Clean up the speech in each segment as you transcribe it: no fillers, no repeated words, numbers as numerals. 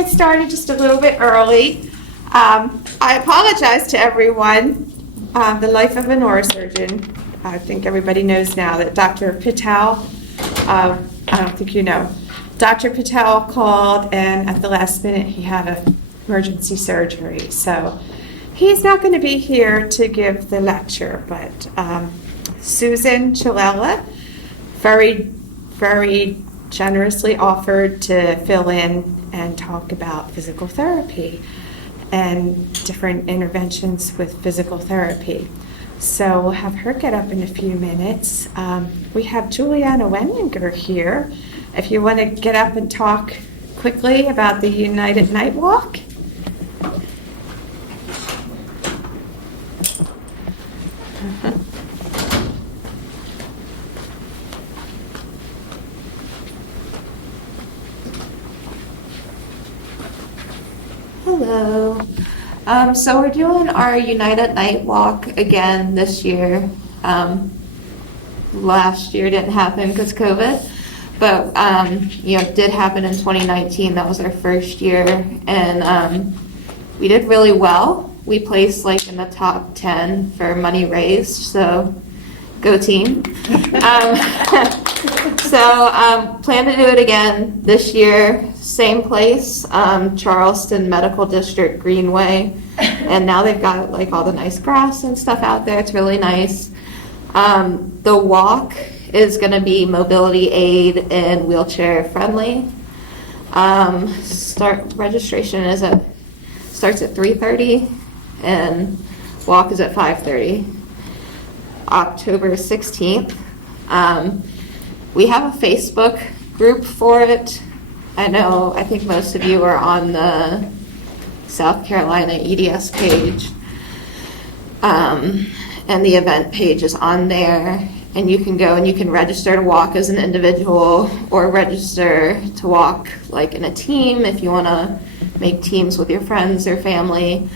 get started just a little bit early. I apologize to everyone. The life of a neurosurgeon. I think everybody knows now that Dr. Patel, I don't think you know, Dr. Patel called, and at the last minute he had an emergency surgery. So he's not going to be here to give the lecture, but Susan Chilella very generously offered to fill in and talk about physical therapy and different interventions with physical therapy. So we'll have her get up in a few minutes. We have Juliana Wenninger here. If you want to get up and talk quickly about the United Night Walk. Hello. So we're doing our United Night Walk again this year. Last year didn't happen because COVID, but it did happen in 2019. That was our first year, and we did really well. We placed like in the top 10 for money raised, so go team. Plan to do it again this year. Same place, Charleston Medical District Greenway, and now they've got like all the nice grass and stuff out there. It's really nice. The walk is going to be mobility aid and wheelchair friendly. Registration starts at 3:30 and walk is at 5:30. October 16th. We have a Facebook group for it. I think most of you are on the South Carolina EDS page. And the event page is on there. And you can go and you can register to walk as an individual or register to walk like in a team if you want to make teams with your friends or family.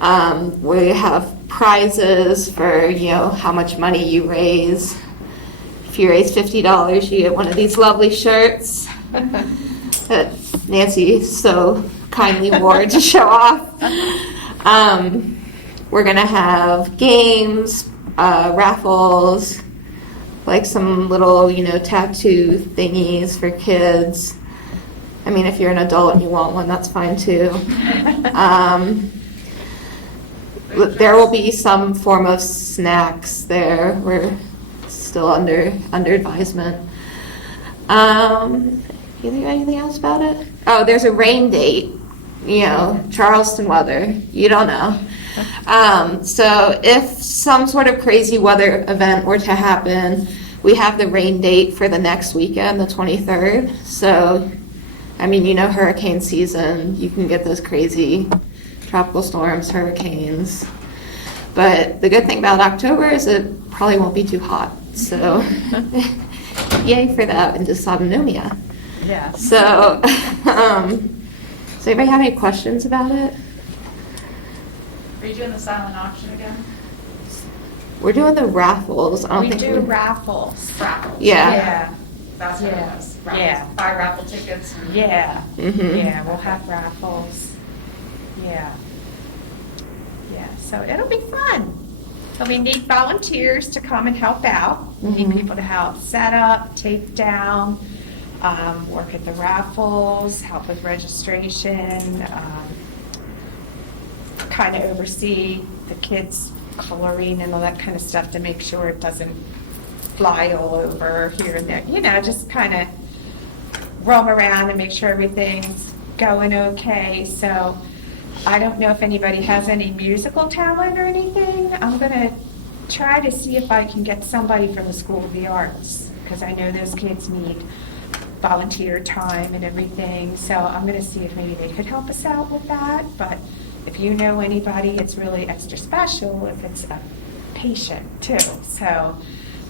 We have prizes for, how much money you raise. If you raise $50, you get one of these lovely shirts that Nancy so kindly wore to show off. We're going to have games, raffles, like some little, tattoo thingies for kids. If you're an adult and you want one, that's fine too. There will be some form of snacks there. We're still under advisement. You think anything else about it? Oh, there's a rain date. Charleston weather. You don't know. So if some sort of crazy weather event were to happen, we have the rain date for the next weekend, the 23rd. So, hurricane season. You can get those crazy tropical storms, hurricanes. But the good thing about October is it probably won't be too hot. So, yay for that and dysautonomia. Yeah. So, does anybody have any questions about it? Are you doing the silent auction again? We're doing the raffles. We do raffles. Raffles. Yeah. That's what it was. Raffles. Yeah. Buy raffle tickets. Yeah. Mm-hmm. Yeah, we'll have raffles. Yeah. Yeah, so it'll be fun. So we need volunteers to come and help out. We need people to help set up, take down, work at the raffles, help with registration, kind of oversee the kids' coloring and all that kind of stuff to make sure it doesn't fly all over here and there. Just kind of roam around and make sure everything's going okay. So I don't know if anybody has any musical talent or anything. I'm going to try to see if I can get somebody from the School of the Arts, because I know those kids need volunteer time and everything. So I'm going to see if maybe they could help us out with that. But if you know anybody, it's really extra special if it's a patient too. So,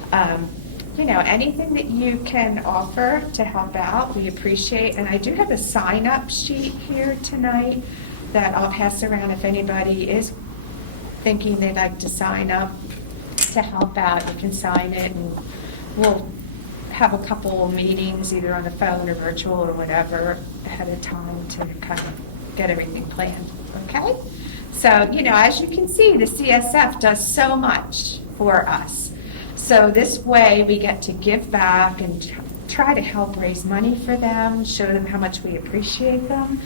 anything that you can offer to help out, we appreciate. And I do have a sign-up sheet here tonight that I'll pass around if anybody is thinking they'd like to sign up to help out. You can sign it and we'll have a couple of meetings, either on the phone or virtual or whatever, ahead of time to kind of get everything planned, okay? So, as you can see, the CSF does so much for us. So this way we get to give back and try to help raise money for them, show them how much we appreciate them,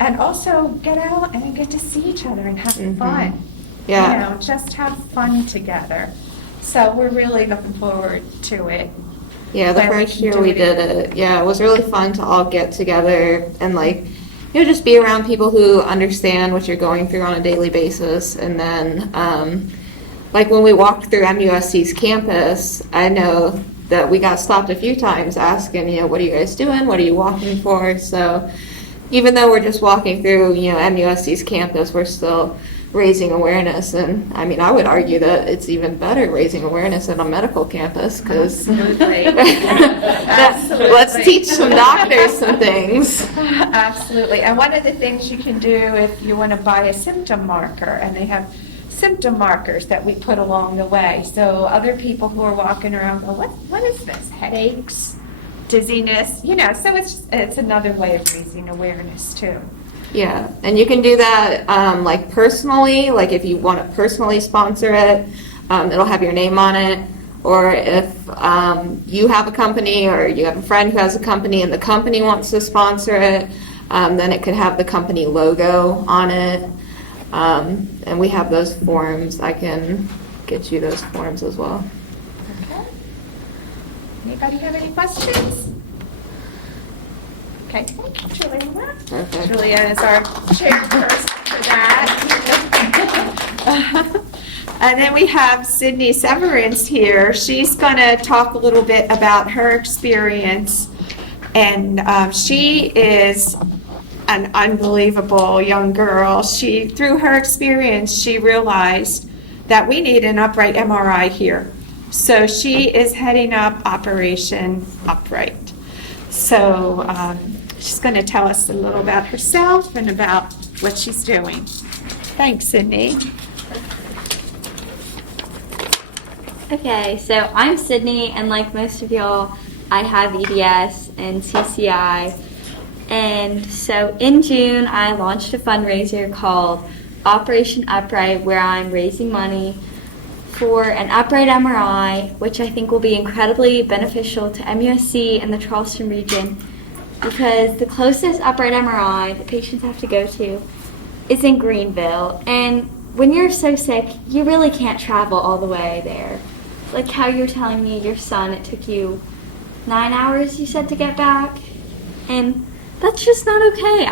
and also get out and get to see each other and have fun. Yeah. Just have fun together. So we're really looking forward to it. Yeah, the first year we did it, it was really fun to all get together and just be around people who understand what you're going through on a daily basis. And then, when we walked through MUSC's campus, I know that we got stopped a few times asking, what are you guys doing? What are you walking for? So even though we're just walking through, MUSC's campus, we're still raising awareness. And I would argue that it's even better raising awareness at a medical campus, because let's teach some doctors some things. Absolutely. And one of the things you can do if you want to buy a symptom marker, and they have symptom markers that we put along the way. So other people who are walking around go, what is this? Headaches, dizziness, so it's another way of raising awareness too. Yeah, and you can do that personally, if you want to personally sponsor it, it'll have your name on it. Or if you have a company or you have a friend who has a company and the company wants to sponsor it, then it could have the company logo on it. And we have those forms. I can get you those forms as well. Okay. Anybody have any questions? Okay, thank you, Julia. Okay. Julia is our chairperson for that. And then we have Sydney Severance here. She's going to talk a little bit about her experience. And she is an unbelievable young girl. Through her experience, she realized that we need an upright MRI here. So she is heading up Operation Upright. So she's going to tell us a little about herself and about what she's doing. Thanks, Sydney. Okay, so I'm Sydney, and like most of y'all, I have EDS and CCI. And so in June, I launched a fundraiser called Operation Upright, where I'm raising money for an upright MRI, which I think will be incredibly beneficial to MUSC and the Charleston region, because the closest upright MRI that patients have to go to is in Greenville. And when you're so sick, you really can't travel all the way there. Like how you're telling me your son, it took you 9 hours, you said, to get back. And that's just not okay.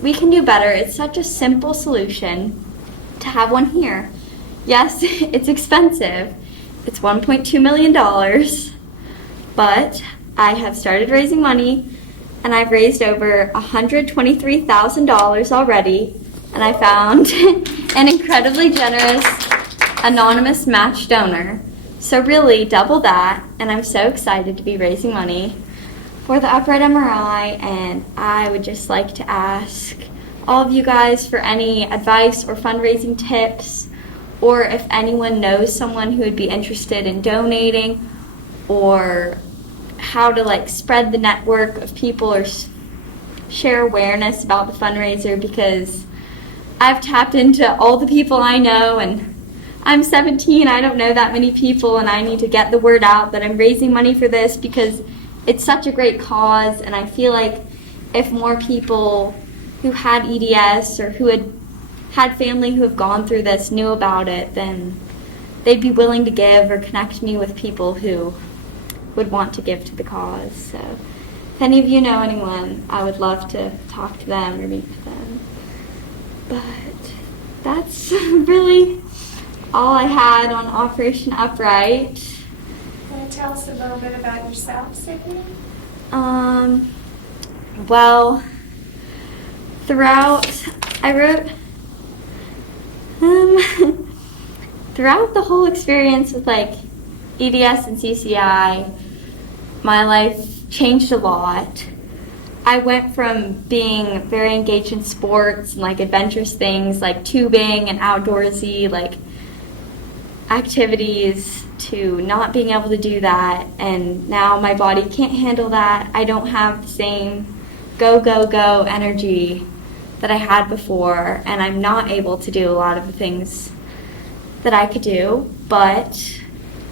We can do better. It's such a simple solution to have one here. Yes, it's expensive. It's $1.2 million, but I have started raising money, and I've raised over $123,000 already, and I found an incredibly generous anonymous match donor. So really, double that, and I'm so excited to be raising money for the upright MRI, and I would just like to ask all of you guys for any advice or fundraising tips, or if anyone knows someone who would be interested in donating, or how to spread the network of people or share awareness about the fundraiser, because I've tapped into all the people I know, and I'm 17, I don't know that many people, and I need to get the word out that I'm raising money for this because it's such a great cause. And I feel like if more people who had EDS or who had family who have gone through this knew about it, then they'd be willing to give or connect me with people who would want to give to the cause. So if any of you know anyone, I would love to talk to them or meet with them. But that's really all I had on Operation Upright. Want to tell us a little bit about yourself, Sydney? Well, throughout the whole experience with EDS and CCI, my life changed a lot. I went from being very engaged in sports and adventurous things like tubing and outdoorsy, activities to not being able to do that, and now my body can't handle that. I don't have the same go, go, go energy that I had before, and I'm not able to do a lot of the things that I could do, but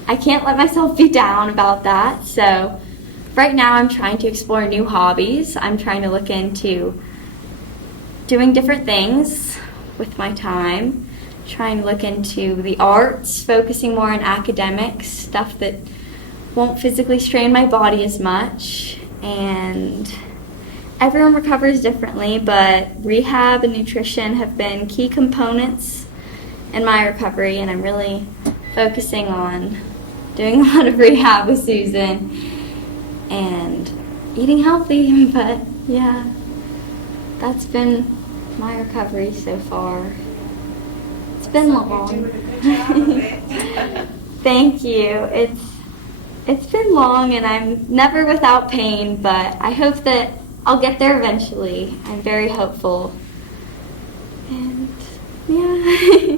I can't let myself be down about that. So right now I'm trying to explore new hobbies. I'm trying to look into doing different things with my time, trying to look into the arts, focusing more on academics, stuff that won't physically strain my body as much. And everyone recovers differently, but rehab and nutrition have been key components in my recovery, and I'm really focusing on doing a lot of rehab with Susan and eating healthy. But yeah, that's been my recovery so far. It's been long. You're doing a good job of it. Thank you. It's been long, and I'm never without pain, but I hope that I'll get there eventually. I'm very hopeful. And yeah.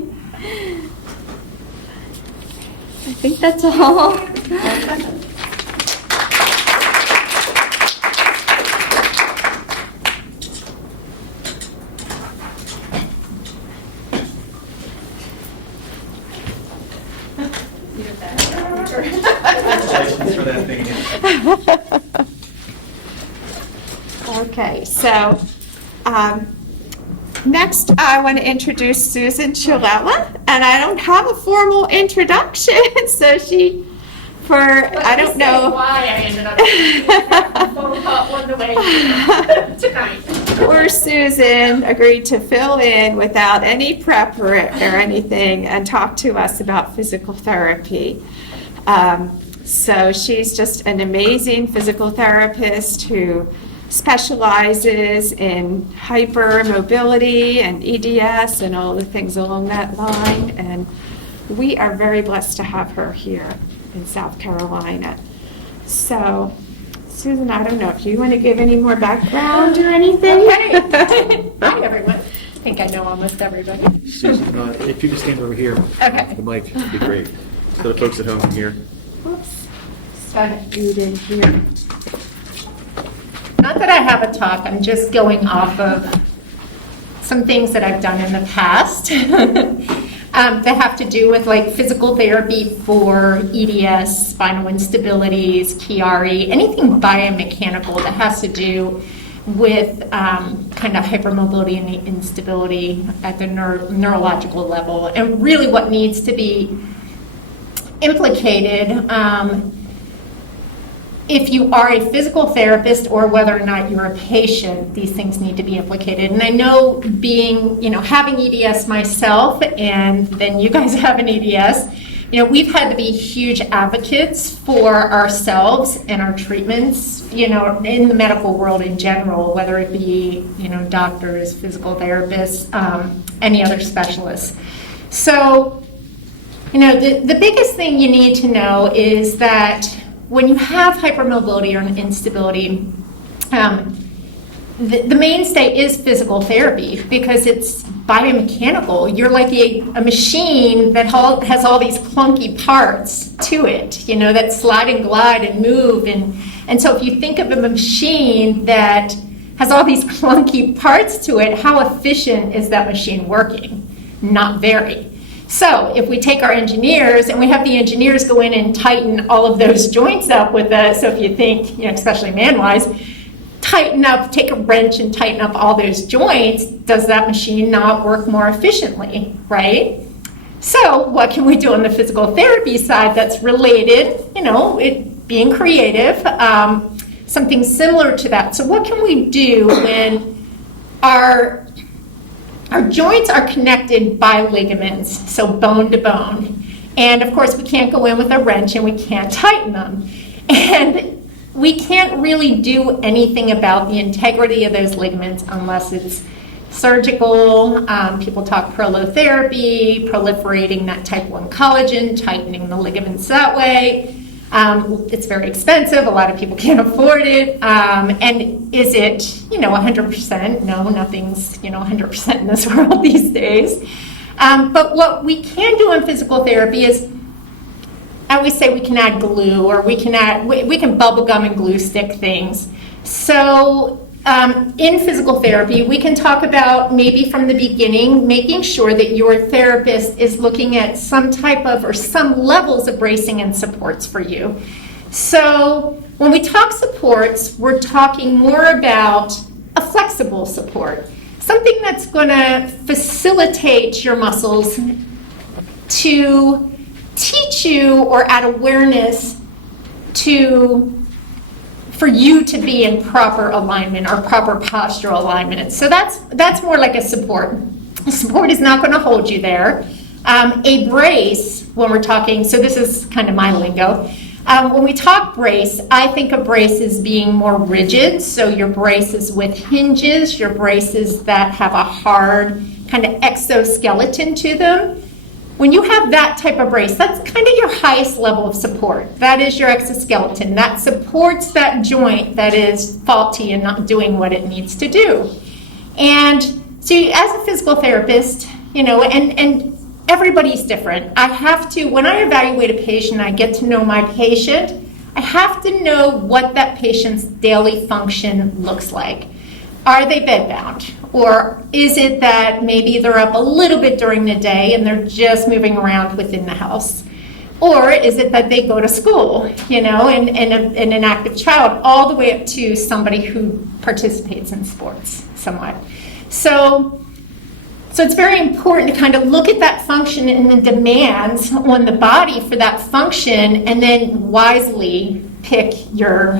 I think that's all. Congratulations for that thing. Okay, so next I want to introduce Susan Chilella, and I don't have a formal introduction, so I don't know. Why I ended up phone call on the way here tonight. Poor Susan agreed to fill in without any prep or anything and talk to us about physical therapy. So she's just an amazing physical therapist who specializes in hypermobility and EDS and all the things along that line. And we are very blessed to have her here in South Carolina. So, Susan, I don't know if you want to give any more background or anything. Okay. Hi, everyone. I think I know almost everybody. Susan, if you could stand over here, Okay. the mic would be great. So the folks at home can hear. Whoops. Got you in here. Not that I have a talk, I'm just going off of some things that I've done in the past that have to do with like physical therapy for EDS, spinal instabilities, Chiari, anything biomechanical that has to do with kind of hypermobility and instability at the neurological level, and really what needs to be implicated if you are a physical therapist or whether or not you're a patient, these things need to be implicated. And I know having EDS myself, and then you guys have an EDS, we've had to be huge advocates for ourselves and our treatments, in the medical world in general, whether it be, doctors, physical therapists, any other specialists. So, the biggest thing you need to know is that when you have hypermobility or instability, the mainstay is physical therapy because it's biomechanical. You're like a machine that has all these clunky parts to it, that slide and glide and move. And so if you think of a machine that has all these clunky parts to it, how efficient is that machine working? Not very. So if we take our engineers and we have the engineers go in and tighten all of those joints up with so if you think, especially man-wise, take a wrench and tighten up all those joints, does that machine not work more efficiently, right? So what can we do on the physical therapy side that's related, it being creative, something similar to that. So what can we do when our joints are connected by ligaments, so bone to bone. And of course, we can't go in with a wrench and we can't tighten them. And we can't really do anything about the integrity of those ligaments unless it's surgical. People talk prolotherapy, proliferating that type 1 collagen, tightening the ligaments that way. It's very expensive. A lot of people can't afford it. And is it, 100%? No, nothing's, 100% in this world these days. But what we can do in physical therapy is, I always say we can add glue, or we can bubble gum and glue stick things. So in physical therapy, we can talk about maybe from the beginning, making sure that your therapist is looking at some type of or some levels of bracing and supports for you. So when we talk supports, we're talking more about a flexible support, something that's going to facilitate your muscles to teach you or add awareness for you to be in proper alignment or proper postural alignment. So that's more like a support. A support is not going to hold you there. A brace, when we're talking, so this is kind of my lingo. When we talk brace, I think of brace as being more rigid. So your braces with hinges, your braces that have a hard kind of exoskeleton to them. When you have that type of brace, that's kind of your highest level of support. That is your exoskeleton. That supports that joint that is faulty and not doing what it needs to do. And so as a physical therapist, and everybody's different. I have to, when I evaluate a patient, I get to know my patient. I have to know what that patient's daily function looks like. Are they bedbound? Or is it that maybe they're up a little bit during the day and they're just moving around within the house? Or is it that they go to school, and an active child, all the way up to somebody who participates in sports somewhat. So it's very important to kind of look at that function and the demands on the body for that function, and then wisely pick your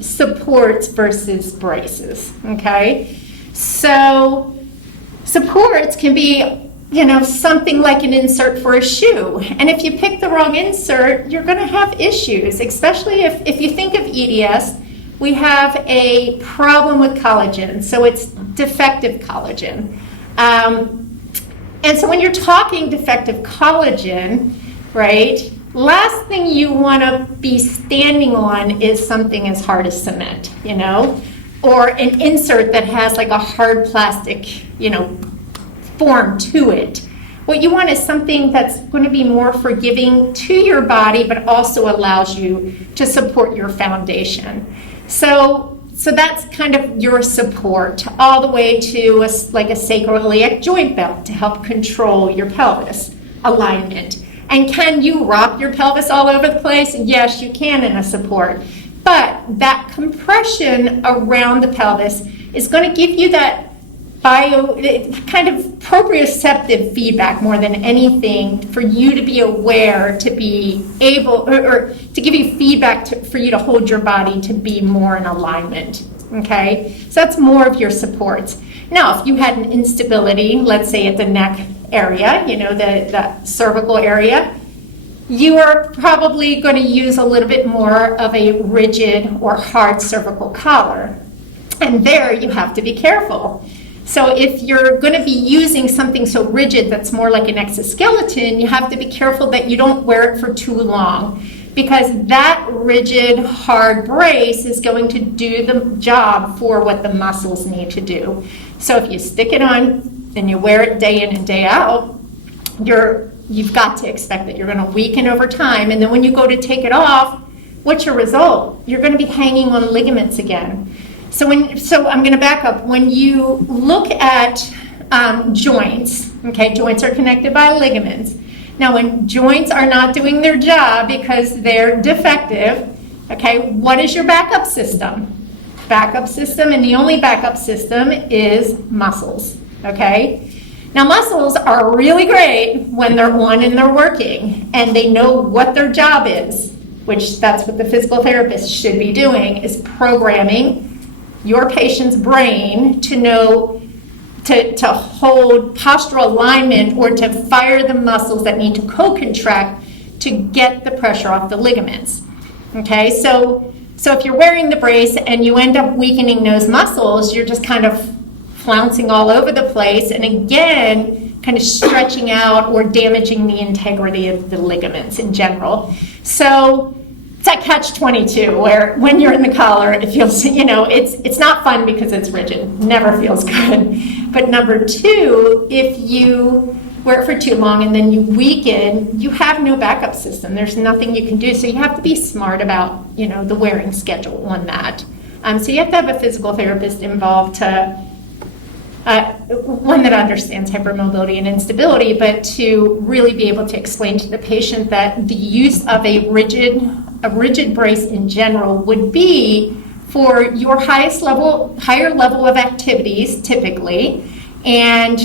supports versus braces, okay? So supports can be, something like an insert for a shoe. And if you pick the wrong insert, you're going to have issues, especially if you think of EDS. We have a problem with collagen, so it's defective collagen. And so when you're talking defective collagen, right, last thing you want to be standing on is something as hard as cement, or an insert that has like a hard plastic, form to it. What you want is something that's going to be more forgiving to your body, but also allows you to support your foundation. So that's kind of your support, all the way to like a sacroiliac joint belt to help control your pelvis alignment. And can you rock your pelvis all over the place? Yes, you can in a support. But that compression around the pelvis is going to give you that kind of proprioceptive feedback more than anything, for you to be aware, to be able, or to give you feedback for you to hold your body to be more in alignment, okay? So that's more of your supports. Now, if you had an instability, let's say at the neck area, the cervical area, you are probably going to use a little bit more of a rigid or hard cervical collar. And there you have to be careful. So if you're going to be using something so rigid that's more like an exoskeleton, you have to be careful that you don't wear it for too long, because that rigid, hard brace is going to do the job for what the muscles need to do. So if you stick it on and you wear it day in and day out, you've got to expect that you're going to weaken over time. And then when you go to take it off, what's your result? You're going to be hanging on ligaments again. So I'm going to back up. When you look at joints, okay, joints are connected by ligaments. Now, when joints are not doing their job because they're defective, okay, what is your backup system? Backup system, and the only backup system is muscles, okay? Now, muscles are really great when they're on and they're working, and they know what their job is, which that's what the physical therapist should be doing, is programming your patient's brain to know to hold postural alignment, or to fire the muscles that need to co-contract to get the pressure off the ligaments. Okay, so if you're wearing the brace and you end up weakening those muscles, you're just kind of flouncing all over the place, and again, kind of stretching out or damaging the integrity of the ligaments in general. So it's that catch-22, where when you're in the collar, it feels, it's not fun because it's rigid, never feels good. But number two, if you wear it for too long and then you weaken, you have no backup system. There's nothing you can do. So you have to be smart about, you know, the wearing schedule on that. So you have to have a physical therapist involved to, one that understands hypermobility and instability, but to really be able to explain to the patient that the use of a rigid brace in general would be for your higher level of activities typically, and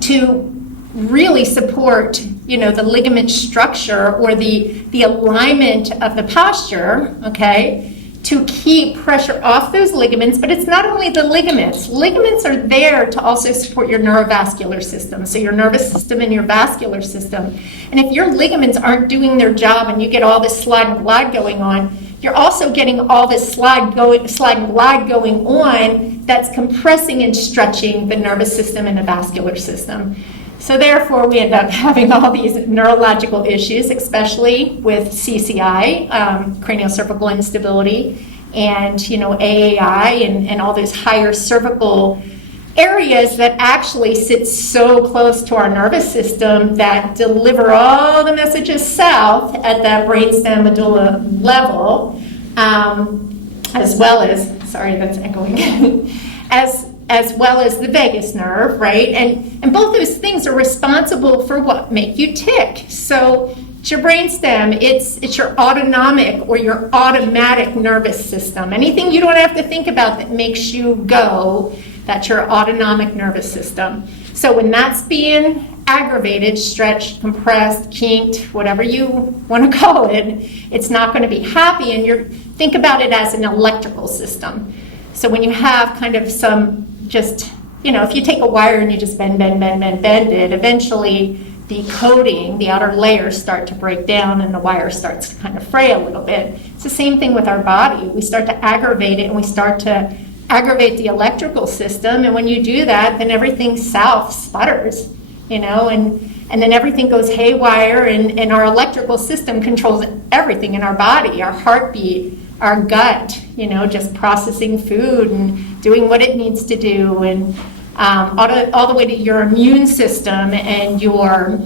to really support, you know, the ligament structure or the alignment of the posture, okay, to keep pressure off those ligaments. But it's not only the ligaments. Ligaments are there to also support your neurovascular system, so your nervous system and your vascular system. And if your ligaments aren't doing their job and you get all this slide and glide going on, you're also getting all this slide and glide going on that's compressing and stretching the nervous system and the vascular system. So therefore, we end up having all these neurological issues, especially with CCI, craniocervical instability, and, you know, AAI, and all those higher cervical areas that actually sit so close to our nervous system that deliver all the messages south at that brainstem medulla level, as well as, sorry, that's echoing, as well as the vagus nerve, right? And both those things are responsible for what make you tick. So it's your brainstem, it's your autonomic or your automatic nervous system. Anything you don't have to think about that makes you go, that's your autonomic nervous system. So when that's being aggravated, stretched, compressed, kinked, whatever you want to call it, it's not going to be happy. And think about it as an electrical system. So when you have kind of some just, you know, if you take a wire and you just bend it, eventually the coating, the outer layers start to break down and the wire starts to kind of fray a little bit. It's the same thing with our body. We start to aggravate it and we start to aggravate the electrical system, and when you do that, then everything south sputters, you know, and then everything goes haywire, and our electrical system controls everything in our body, our heartbeat, our gut, you know, just processing food and doing what it needs to do, and all the way to your immune system and your,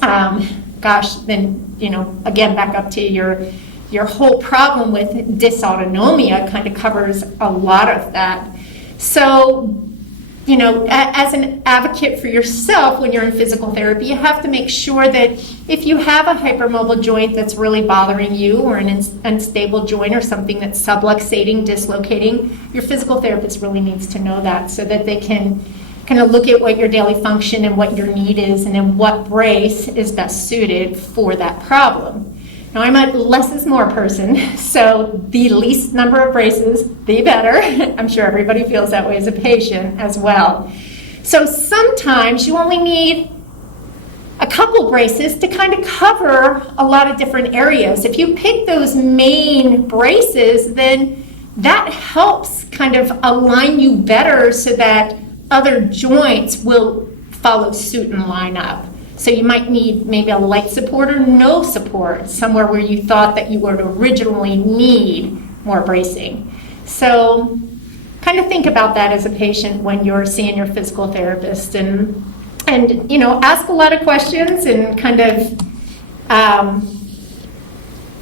then, you know, again, back up to your whole problem with dysautonomia kind of covers a lot of that. So, you know, as an advocate for yourself when you're in physical therapy, you have to make sure that if you have a hypermobile joint that's really bothering you, or an unstable joint, or something that's subluxating, dislocating, your physical therapist really needs to know that, so that they can kind of look at what your daily function and what your need is, and then what brace is best suited for that problem. Now, I'm a less is more person, so the least number of braces, the better. I'm sure everybody feels that way as a patient as well. So sometimes you only need a couple braces to kind of cover a lot of different areas. If you pick those main braces, then that helps kind of align you better so that other joints will follow suit and line up. So you might need maybe a light support or no support somewhere where you thought that you would originally need more bracing. So kind of think about that as a patient when you're seeing your physical therapist, and you know, ask a lot of questions, and kind of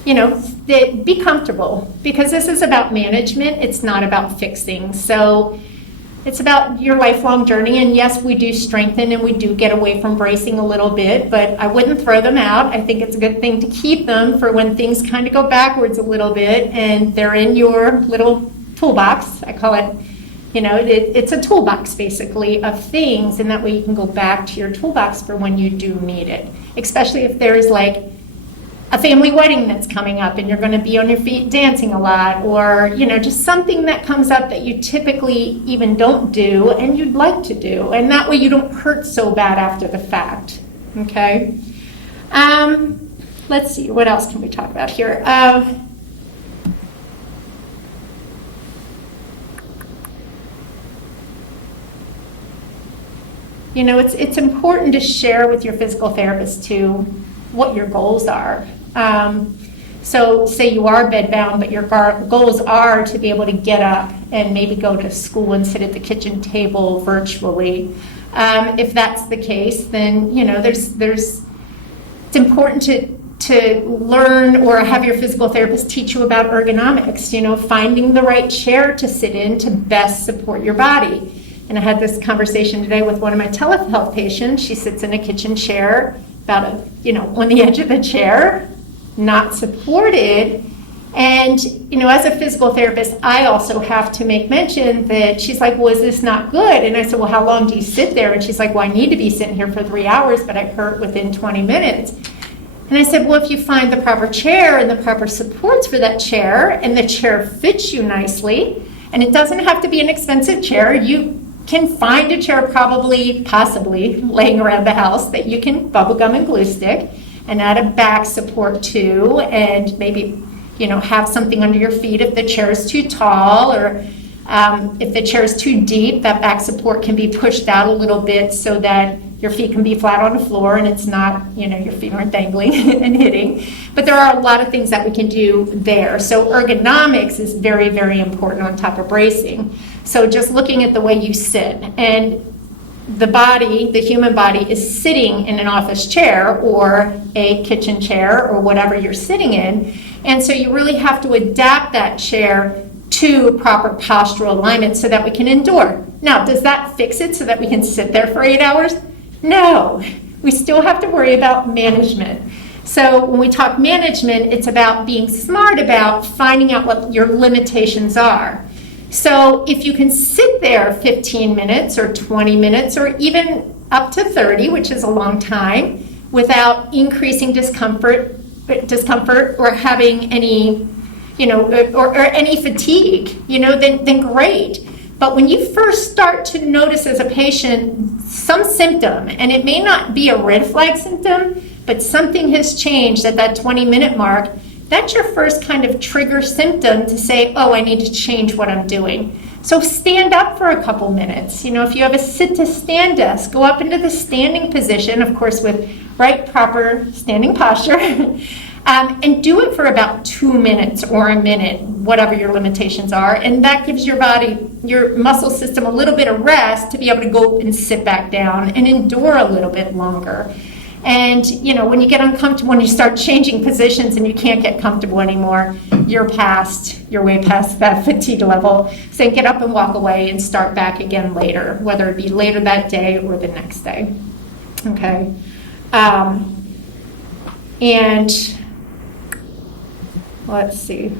you know, be comfortable, because this is about management, it's not about fixing. So it's about your lifelong journey, and yes, we do strengthen and we do get away from bracing a little bit, but I wouldn't throw them out. I think it's a good thing to keep them for when things kind of go backwards a little bit and they're in your little toolbox. I call it, you know, it's a toolbox basically of things, and that way you can go back to your toolbox for when you do need it, especially if there's like a family wedding that's coming up and you're going to be on your feet dancing a lot, or, you know, just something that comes up that you typically even don't do and you'd like to do, and that way you don't hurt so bad after the fact. Okay, let's see, what else can we talk about here? You know, it's important to share with your physical therapist too what your goals are. So say you are bedbound, but your goals are to be able to get up and maybe go to school and sit at the kitchen table virtually. If that's the case, then, you know, it's important to learn or have your physical therapist teach you about ergonomics, you know, finding the right chair to sit in to best support your body. And I had this conversation today with one of my telehealth patients. She sits in a kitchen chair, about on the edge of the chair, not supported. And, you know, as a physical therapist, I also have to make mention that she's like, well, is this not good? And I said, well, how long do you sit there? And she's like, well, I need to be sitting here for 3 hours, but I hurt within 20 minutes. And I said, well, if you find the proper chair and the proper supports for that chair, and the chair fits you nicely, and it doesn't have to be an expensive chair, you can find a chair possibly laying around the house that you can bubblegum and glue stick and add a back support to, and maybe, you know, have something under your feet if the chair is too tall, or if the chair is too deep, that back support can be pushed out a little bit so that your feet can be flat on the floor and it's not, you know, your feet aren't dangling and hitting. But there are a lot of things that we can do there. So ergonomics is very, very important on top of bracing. So just looking at the way you sit, and the body, the human body, is sitting in an office chair or a kitchen chair or whatever you're sitting in. And so you really have to adapt that chair to proper postural alignment so that we can endure. Now, does that fix it so that we can sit there for 8 hours? No, we still have to worry about management. So when we talk management, it's about being smart about finding out what your limitations are. So if you can sit there 15 minutes or 20 minutes or even up to 30, which is a long time, without increasing discomfort or having any, you know, or any fatigue, you know, then great. But when you first start to notice as a patient some symptom, and it may not be a red flag symptom, but something has changed at that 20-minute mark, that's your first kind of trigger symptom to say, oh, I need to change what I'm doing. So stand up for a couple minutes. You know, if you have a sit to stand desk, go up into the standing position, of course with right proper standing posture, and do it for about 2 minutes or a minute, whatever your limitations are. And that gives your body, your muscle system, a little bit of rest to be able to go and sit back down and endure a little bit longer. And, you know, when you get uncomfortable, when you start changing positions and you can't get comfortable anymore, you're way past that fatigue level. So get up and walk away and start back again later, whether it be later that day or the next day. Okay. And let's see.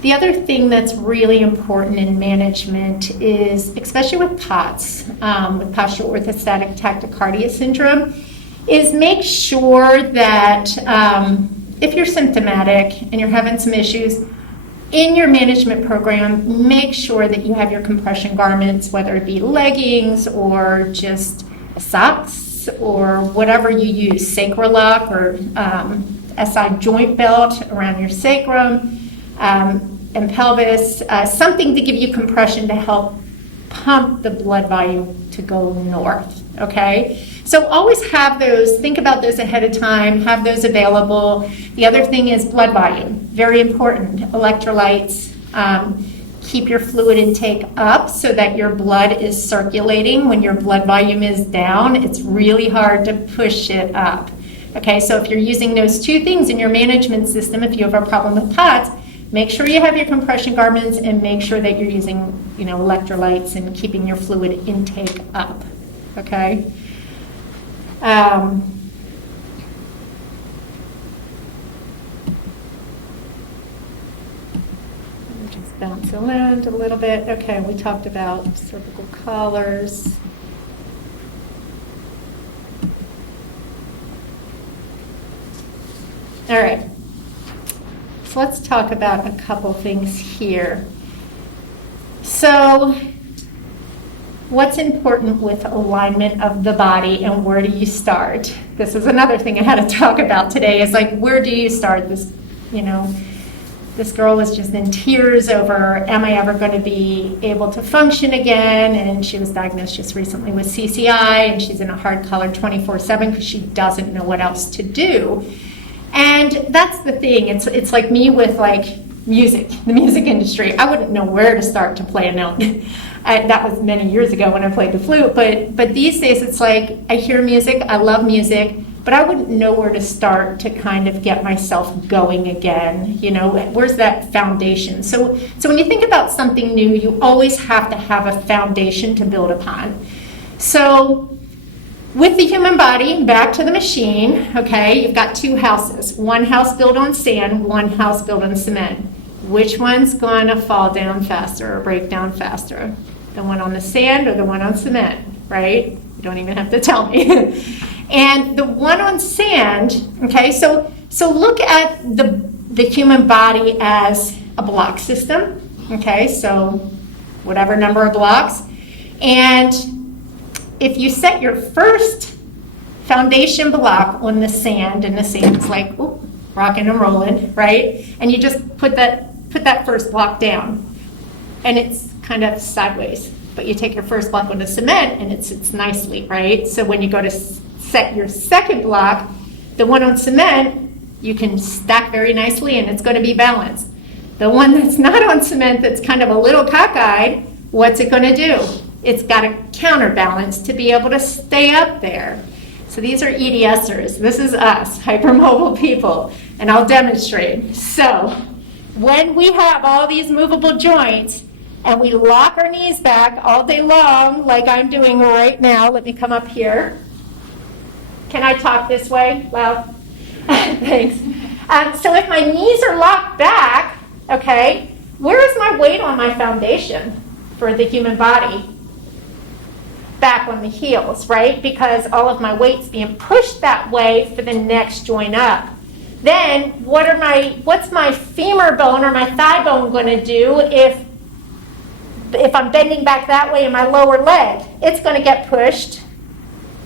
The other thing that's really important in management is, especially with POTS, with postural orthostatic tachycardia syndrome, is make sure that if you're symptomatic and you're having some issues, in your management program, make sure that you have your compression garments, whether it be leggings or just socks or whatever you use, Sacralock or SI joint belt around your sacrum, and pelvis, something to give you compression to help pump the blood volume to go north, okay? So always have those, think about those ahead of time, have those available. The other thing is blood volume, very important. Electrolytes, keep your fluid intake up so that your blood is circulating. When your blood volume is down, it's really hard to push it up. Okay, so if you're using those two things in your management system, if you have a problem with POTS, make sure you have your compression garments and make sure that you're using, you know, electrolytes and keeping your fluid intake up. Okay. Just bounce around a little bit. Okay, we talked about cervical collars. All right. So let's talk about a couple things here. So what's important with alignment of the body and where do you start? This is another thing I had to talk about today is like, where do you start? This, you know, this girl was just in tears over, am I ever going to be able to function again? And she was diagnosed just recently with CCI, and she's in a hard collar 24/7 because she doesn't know what else to do. And that's the thing. It's like me with like music, the music industry. I wouldn't know where to start to play a note. That was many years ago when I played the flute. But these days it's like I hear music, I love music, but I wouldn't know where to start to kind of get myself going again. You know, where's that foundation? So when you think about something new, you always have to have a foundation to build upon. So with the human body, back to the machine, okay, you've got two houses. One house built on sand, one house built on cement. Which one's going to fall down faster or break down faster? The one on the sand or the one on cement, right? You don't even have to tell me. And the one on sand, okay, so look at the human body as a block system, okay, so whatever number of blocks. And if you set your first foundation block on the sand, and the sand's like, ooh, rocking and rolling, right? And you just put that first block down, and it's kind of sideways. But you take your first block on the cement, and it sits nicely, right? So when you go to set your second block, the one on cement, you can stack very nicely, and it's going to be balanced. The one that's not on cement, that's kind of a little cockeyed, what's it going to do? It's got to counterbalance to be able to stay up there. So these are EDSers. This is us, hypermobile people, and I'll demonstrate. So when we have all these movable joints and we lock our knees back all day long, like I'm doing right now, let me come up here. Can I talk this way? Loud? Thanks. So if my knees are locked back, okay, where is my weight on my foundation for the human body? Back on the heels, right? Because all of my weight's being pushed that way for the next joint up. Then what's my femur bone or my thigh bone going to do if I'm bending back that way in my lower leg? It's going to get pushed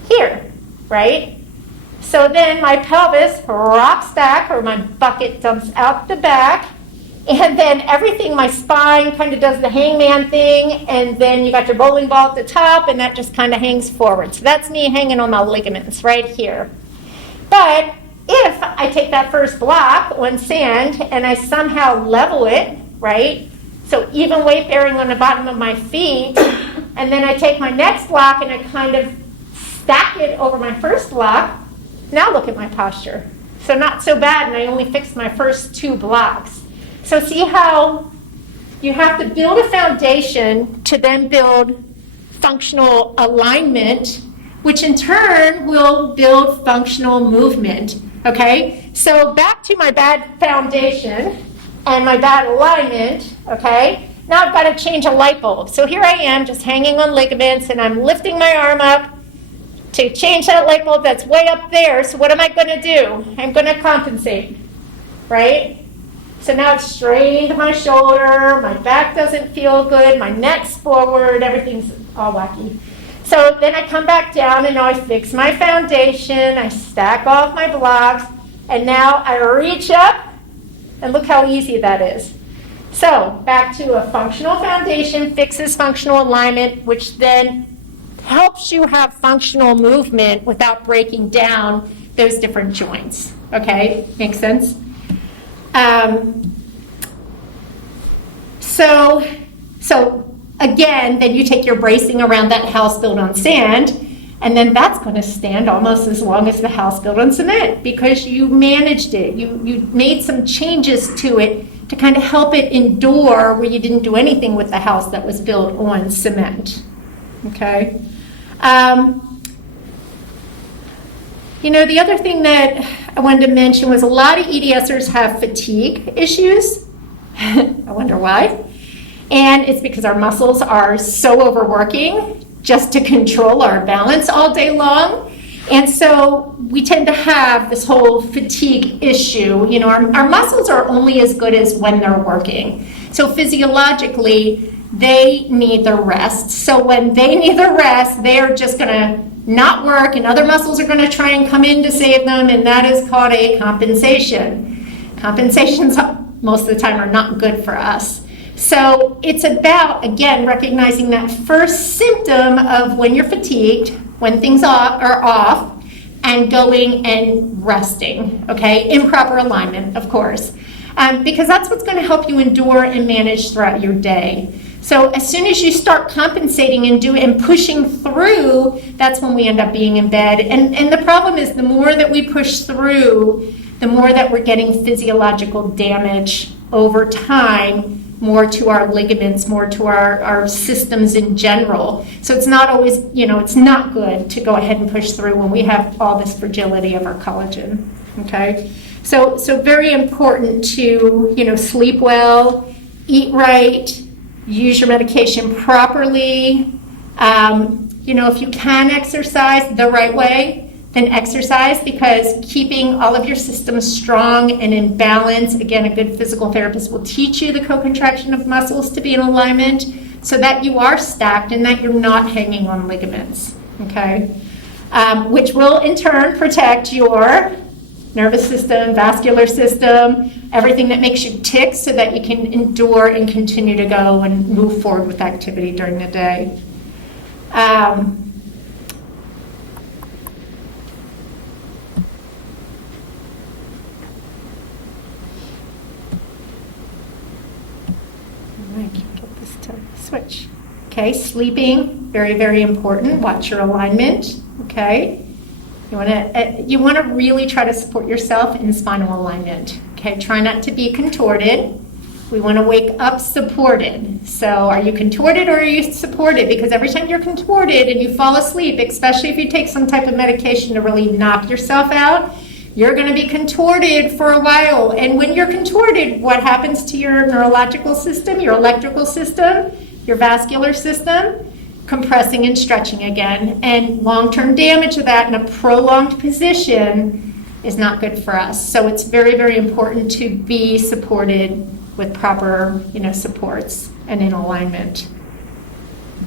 here, right? So then my pelvis rocks back, or my bucket dumps out the back, and then everything, my spine kind of does the hangman thing, and then you got your bowling ball at the top, and that just kind of hangs forward. So that's me hanging on my ligaments right here. But if I take that first block on sand and I somehow level it, right? So even weight bearing on the bottom of my feet, and then I take my next block and I kind of stack it over my first block, now look at my posture. So not so bad, and I only fixed my first two blocks. So see how you have to build a foundation to then build functional alignment, which in turn will build functional movement, okay? So back to my bad foundation and my bad alignment, okay? Now I've got to change a light bulb. So here I am just hanging on ligaments, and I'm lifting my arm up to change that light bulb that's way up there. So what am I going to do? I'm going to compensate, right? So now I've strained my shoulder, my back doesn't feel good, my neck's forward, everything's all wacky. So then I come back down, and now I fix my foundation, I stack off my blocks, and now I reach up, and look how easy that is. So back to a functional foundation, fixes functional alignment, which then helps you have functional movement without breaking down those different joints. Okay, makes sense? So again, then you take your bracing around that house built on sand, and then that's going to stand almost as long as the house built on cement, because you managed it. You made some changes to it to kind of help it endure where you didn't do anything with the house that was built on cement. Okay? The other thing that I wanted to mention was a lot of EDSers have fatigue issues. I wonder why. And it's because our muscles are so overworking just to control our balance all day long. And so we tend to have this whole fatigue issue. Our muscles are only as good as when they're working. So physiologically, they need the rest. So when they need the rest, they're just going to not work, and other muscles are going to try and come in to save them, and that is called a compensation. Compensation's most of the time are not good for us. So it's about, again, recognizing that first symptom of when you're fatigued, when things are off, and going and resting, okay? Improper alignment, of course, because that's what's going to help you endure and manage throughout your day. So as soon as you start compensating and pushing through, that's when we end up being in bed. And the problem is the more that we push through, the more that we're getting physiological damage over time, more to our ligaments, more to our systems in general. So it's not always, it's not good to go ahead and push through when we have all this fragility of our collagen, okay? So very important to, sleep well, eat right, use your medication properly. If you can exercise the right way, then exercise, because keeping all of your systems strong and in balance, again, a good physical therapist will teach you the co-contraction of muscles to be in alignment so that you are stacked and that you're not hanging on ligaments, okay? Which will in turn protect your nervous system, vascular system, everything that makes you tick so that you can endure and continue to go and move forward with activity during the day. I can't get this to switch. Okay, sleeping, very, very important. Watch your alignment, okay? You want to really try to support yourself in spinal alignment, okay? Try not to be contorted. We want to wake up supported. So are you contorted or are you supported? Because every time you're contorted and you fall asleep, especially if you take some type of medication to really knock yourself out, you're going to be contorted for a while. And when you're contorted, what happens to your neurological system, your electrical system, your vascular system? Compressing and stretching again. And long-term damage of that in a prolonged position is not good for us. So it's very, very important to be supported with proper, supports and in alignment.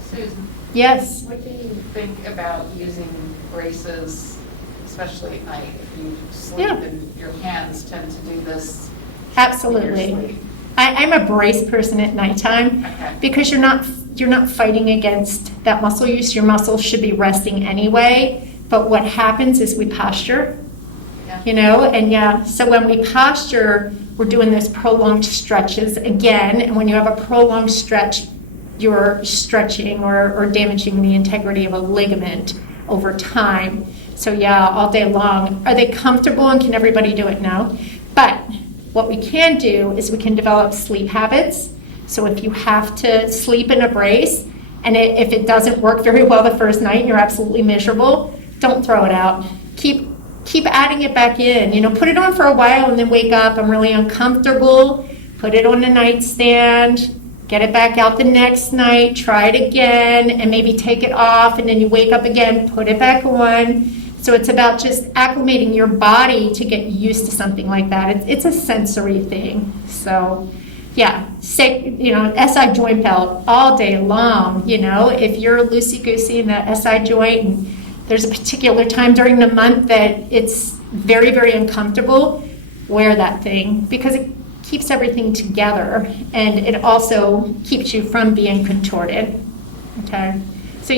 Susan, Yes. what do you think about using braces, especially at night? If you sleep Yeah. and your hands tend to do this. Absolutely. When you're asleep. I'm a brace person at nighttime Okay. because you're not fighting against that muscle use. Your muscles should be resting anyway. But what happens is we posture, Yeah. so when we posture, we're doing those prolonged stretches again. And when you have a prolonged stretch, you're stretching or damaging the integrity of a ligament over time. So all day long. Are they comfortable and can everybody do it? No. But what we can do is we can develop sleep habits. So if you have to sleep in a brace, and if it doesn't work very well the first night and you're absolutely miserable, don't throw it out. Keep adding it back in. Put it on for a while and then wake up. I'm really uncomfortable. Put it on the nightstand. Get it back out the next night. Try it again, and maybe take it off, and then you wake up again. Put it back on. So it's about just acclimating your body to get used to something like that. It's a sensory thing. So. SI joint belt all day long. If you're loosey-goosey in that SI joint and there's a particular time during the month that it's very, very uncomfortable, wear that thing because it keeps everything together and it also keeps you from being contorted. Okay? So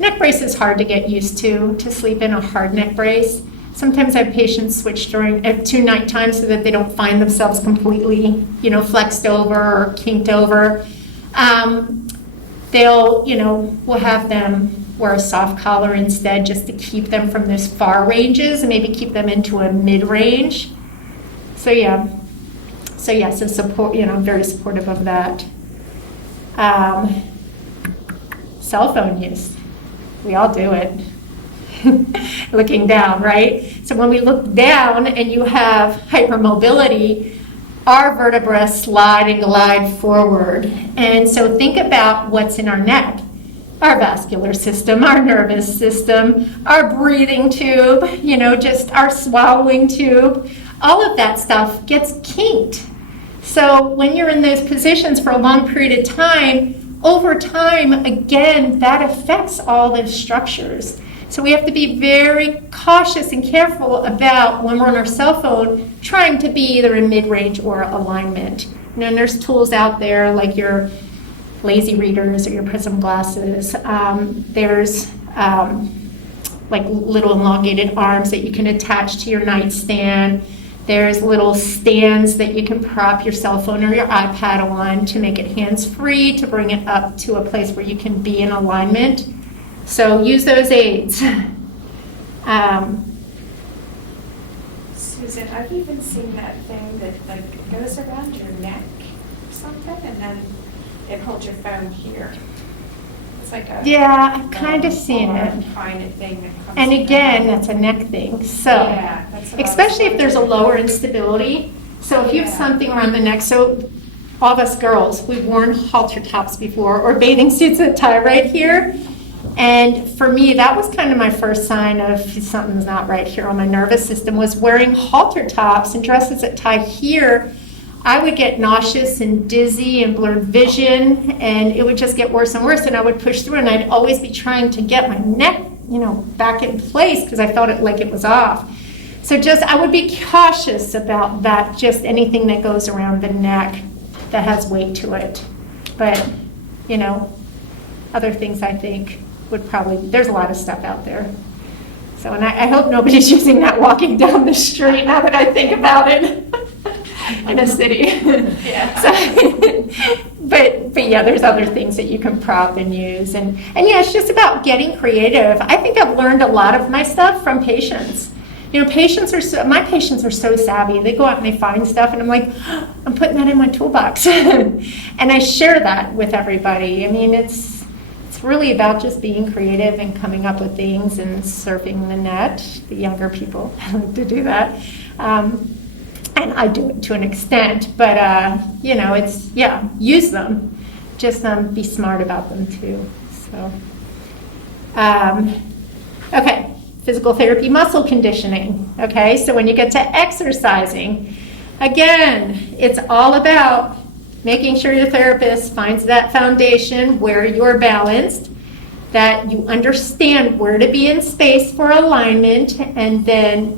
neck brace is hard to get used to sleep in a hard neck brace. Sometimes I have patients switch to nighttime so that they don't find themselves completely, flexed over or kinked over. We'll have them wear a soft collar instead just to keep them from those far ranges and maybe keep them into a mid-range. So support, I'm very supportive of that. Cell phone use. We all do it. Looking down, right? So when we look down and you have hypermobility, our vertebrae slide and glide forward. And so think about what's in our neck. Our vascular system, our nervous system, our breathing tube, just our swallowing tube. All of that stuff gets kinked. So when you're in those positions for a long period of time, over time, again, that affects all those structures. So we have to be very cautious and careful about when we're on our cell phone trying to be either in mid-range or alignment. And there's tools out there like your lazy readers or your prism glasses. There's like little elongated arms that you can attach to your nightstand. There's little stands that you can prop your cell phone or your iPad on to make it hands-free, to bring it up to a place where you can be in alignment. So use those aids. Susan, I've even seen that thing that like goes around your neck or something, and then it holds your phone here. It's like a Yeah, I've kind of seen it. kind of thing that comes. And again, around. that's a neck thing. So, Yeah, that's what I was especially if there's a wondering. lower instability. So if you have Yeah. something around the neck, so all of us girls, we've worn halter tops before or bathing suits that tie right here. And for me, that was kind of my first sign of something's not right here on my nervous system, was wearing halter tops and dresses that tie here. I would get nauseous and dizzy and blurred vision, and it would just get worse and worse, and I would push through, and I'd always be trying to get my neck, back in place because I felt it like it was off. So just, I would be cautious about that, just anything that goes around the neck that has weight to it. But, other things I think would probably, there's a lot of stuff out there. So, and I hope nobody's using that walking down the street now that I think about it in a city. Yeah. So, but yeah, there's other things that you can prop and use. And yeah, it's just about getting creative. I think I've learned a lot of my stuff from patients. My patients are so savvy. They go out and they find stuff, and I'm like, I'm putting that in my toolbox. And I share that with everybody. I mean, it's really about just being creative and coming up with things and surfing the net. The younger people like to do that. And I do it to an extent, but, use them. Just be smart about them too. So, okay. Physical therapy, muscle conditioning. Okay, so when you get to exercising, again, it's all about making sure your therapist finds that foundation where you're balanced, that you understand where to be in space for alignment, and then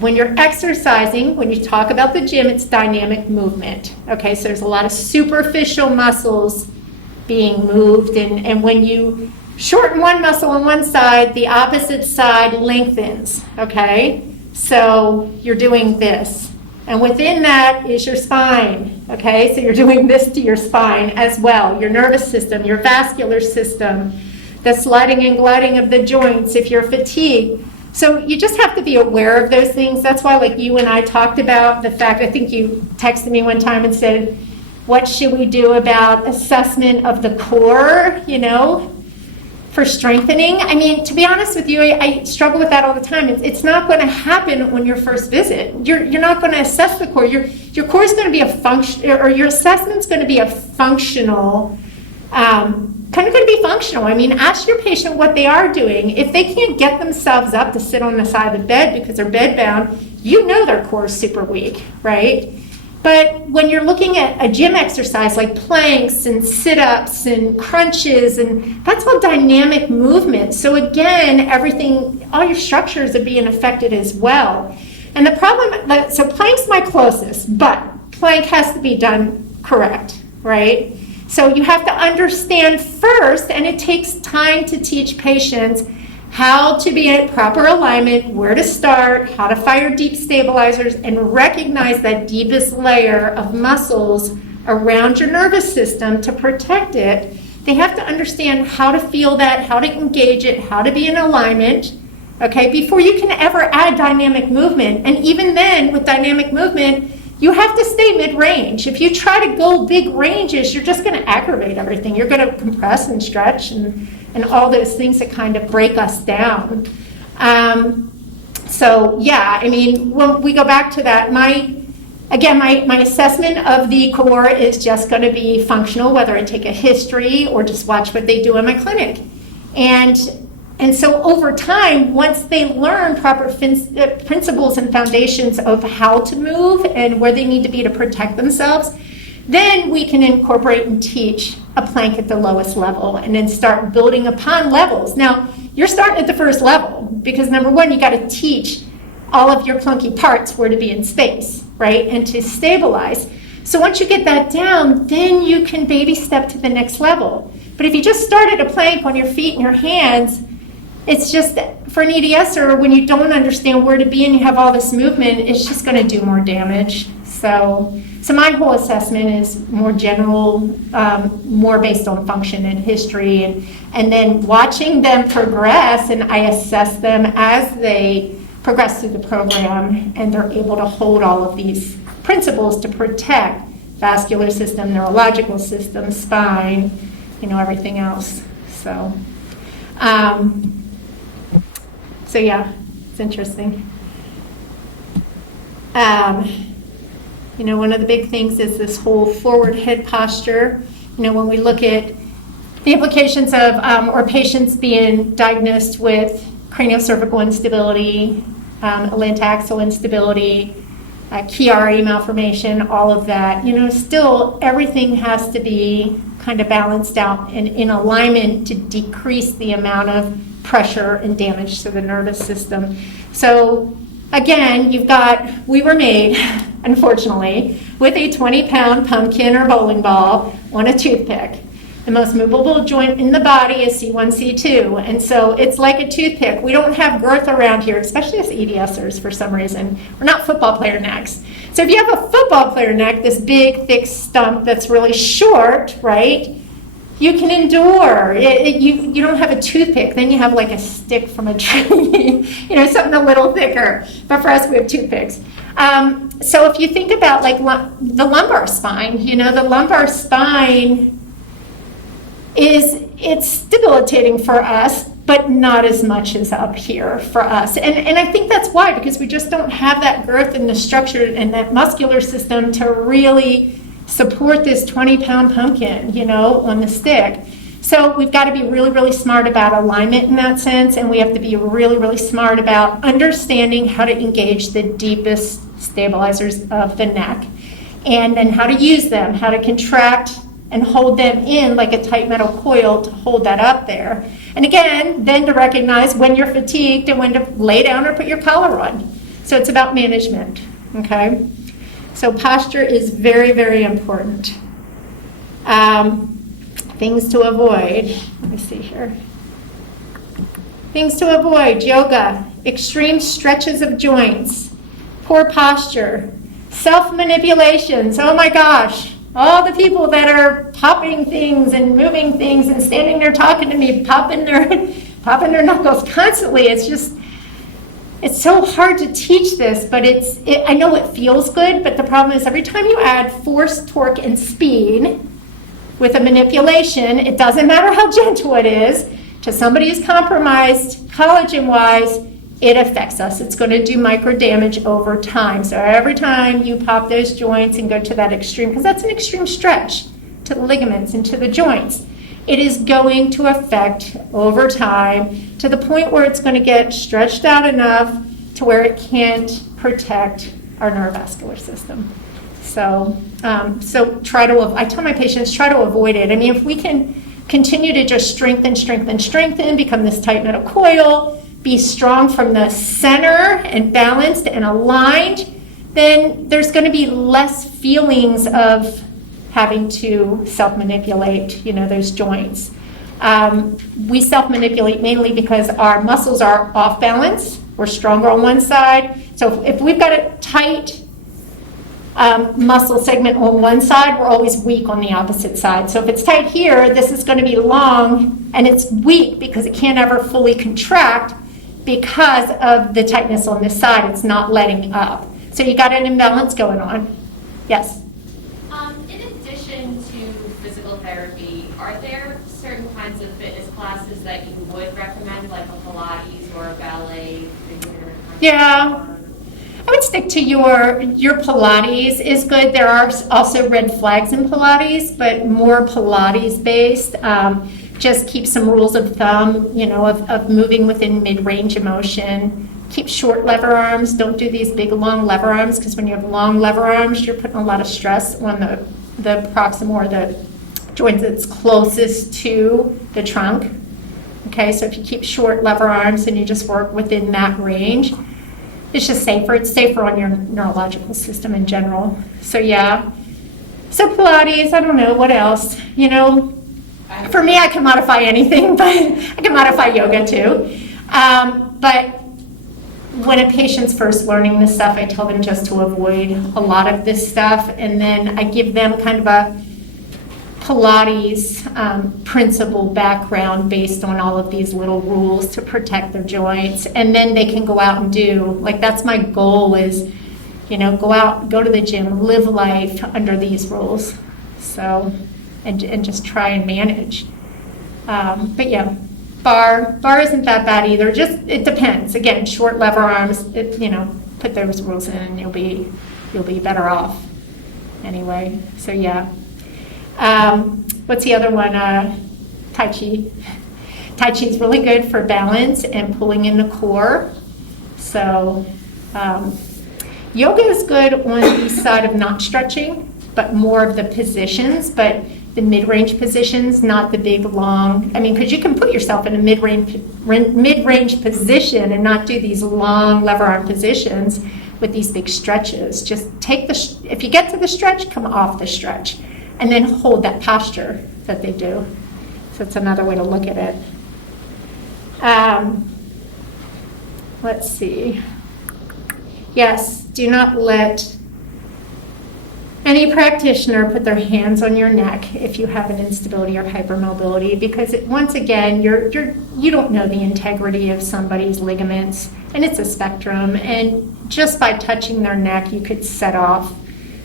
when you're exercising, when you talk about the gym, it's dynamic movement. Okay, so there's a lot of superficial muscles being moved, and when you shorten one muscle on one side, the opposite side lengthens, okay? So you're doing this. And within that is your spine, okay? So you're doing this to your spine as well, your nervous system, your vascular system, the sliding and gliding of the joints if you're fatigued. So you just have to be aware of those things. That's why, like you and I talked about the fact, I think you texted me one time and said, what should we do about assessment of the core, for strengthening? I mean, to be honest with you, I struggle with that all the time. It's not going to happen on your first visit. You're not going to assess the core. Your core is going to be a function, or your assessment's going to be a functional, kind of going to be functional. I mean, ask your patient what they are doing. If they can't get themselves up to sit on the side of the bed because they're bedbound, their core is super weak, right? But when you're looking at a gym exercise like planks and sit-ups and crunches, and that's all dynamic movement. So again, all your structures are being affected as well. And the problem, so plank's my closest, but plank has to be done correct, right? So you have to understand first, and it takes time to teach patients how to be in proper alignment, where to start, how to fire deep stabilizers, and recognize that deepest layer of muscles around your nervous system to protect it. They have to understand how to feel that, how to engage it, how to be in alignment, okay, before you can ever add dynamic movement. And even then, with dynamic movement, you have to stay mid-range. If you try to go big ranges, you're just going to aggravate everything. You're going to compress and stretch and all those things that kind of break us down. So yeah, I mean, when we go back to that, my assessment of the core is just going to be functional, whether I take a history or just watch what they do in my clinic. And so over time, once they learn proper principles and foundations of how to move and where they need to be to protect themselves, Then we can incorporate and teach a plank at the lowest level and then start building upon levels. Now, you're starting at the first level because number one, you got to teach all of your clunky parts where to be in space, right? And to stabilize. So once you get that down, then you can baby step to the next level. But if you just started a plank on your feet and your hands, it's just, for an EDSer, when you don't understand where to be and you have all this movement, it's just going to do more damage. So my whole assessment is more general, more based on function and history, and then watching them progress, and I assess them as they progress through the program, and they're able to hold all of these principles to protect vascular system, neurological system, spine, everything else. So yeah, it's interesting. One of the big things is this whole forward head posture. When we look at the implications of or patients being diagnosed with craniocervical instability, atlantaxial instability, Chiari malformation, all of that, still everything has to be kind of balanced out and in alignment to decrease the amount of pressure and damage to the nervous system. So again, we were made, unfortunately, with a 20-pound pumpkin or bowling ball on a toothpick. The most movable joint in the body is C1, C2, and so it's like a toothpick. We don't have girth around here, especially as EDSers for some reason. We're not football player necks. So if you have a football player neck, this big, thick stump that's really short, right, you can endure. You don't have a toothpick. Then you have like a stick from a tree, something a little thicker. But for us, we have toothpicks. So if you think about like the lumbar spine, the lumbar spine it's debilitating for us, but not as much as up here for us. And I think that's why, because we just don't have that girth and the structure and that muscular system to really support this 20-pound pumpkin, on the stick. So we've got to be really, really smart about alignment in that sense, and we have to be really, really smart about understanding how to engage the deepest stabilizers of the neck, and then how to use them, how to contract and hold them in like a tight metal coil to hold that up there. And again, then to recognize when you're fatigued and when to lay down or put your collar on. So it's about management, okay? So posture is very, very important. Things to avoid. Let me see here. Things to avoid: yoga, extreme stretches of joints, poor posture, self-manipulations. Oh my gosh. All the people that are popping things and moving things and standing there talking to me, popping their knuckles constantly. It's so hard to teach this, but I know it feels good, but the problem is every time you add force, torque, and speed with a manipulation, it doesn't matter how gentle it is, to somebody who's compromised collagen-wise, it affects us. It's going to do micro damage over time. So every time you pop those joints and go to that extreme, because that's an extreme stretch to the ligaments and to the joints, it is going to affect over time to the point where it's going to get stretched out enough to where it can't protect our neurovascular system. So I tell my patients, try to avoid it. I mean, if we can continue to just strengthen, become this tight metal coil, be strong from the center and balanced and aligned, then there's going to be less feelings of having to self-manipulate, those joints. We self-manipulate mainly because our muscles are off balance. We're stronger on one side. So if we've got a tight muscle segment on one side, we're always weak on the opposite side. So if it's tight here, this is going to be long, and it's weak because it can't ever fully contract because of the tightness on this side. It's not letting up. So you got an imbalance going on. Yes? In addition to physical therapy, are there certain kinds of fitness classes that you would recommend, like a Pilates or a ballet? Yeah. I would stick to your Pilates is good. There are also red flags in Pilates, but more Pilates based. Just keep some rules of thumb, of moving within mid-range of motion. Keep short lever arms. Don't do these big, long lever arms, because when you have long lever arms, you're putting a lot of stress on the proximal or the joint that's closest to the trunk. Okay, so if you keep short lever arms and you just work within that range, it's just safer. It's safer on your neurological system in general. So yeah. So Pilates, I don't know, what else? You know, for me, I can modify anything, but I can modify yoga too. But when a patient's first learning this stuff, I tell them just to avoid a lot of this stuff, and then I give them kind of a Pilates principle background based on all of these little rules to protect their joints, and then they can go out and do, like, that's my goal is, you know, go out, go to the gym, live life under these rules. So, and just try and manage. But yeah, bar isn't that bad either. Just, it depends. Again, short lever arms, you know, put those rules in and you'll be better off anyway. So yeah. What's the other one? Tai Chi. Tai Chi is really good for balance and pulling in the core. So yoga is good on the side of not stretching, but more of the positions, but the mid-range positions, not the big, long. I mean, because you can put yourself in a mid-range position and not do these long lever arm positions with these big stretches. Just take if you get to the stretch, come off the stretch, and then hold that posture that they do. So it's another way to look at it. Let's see. Yes, do not let any practitioner put their hands on your neck if you have an instability or hypermobility, because once again, you don't know the integrity of somebody's ligaments, and it's a spectrum, and just by touching their neck, you could set off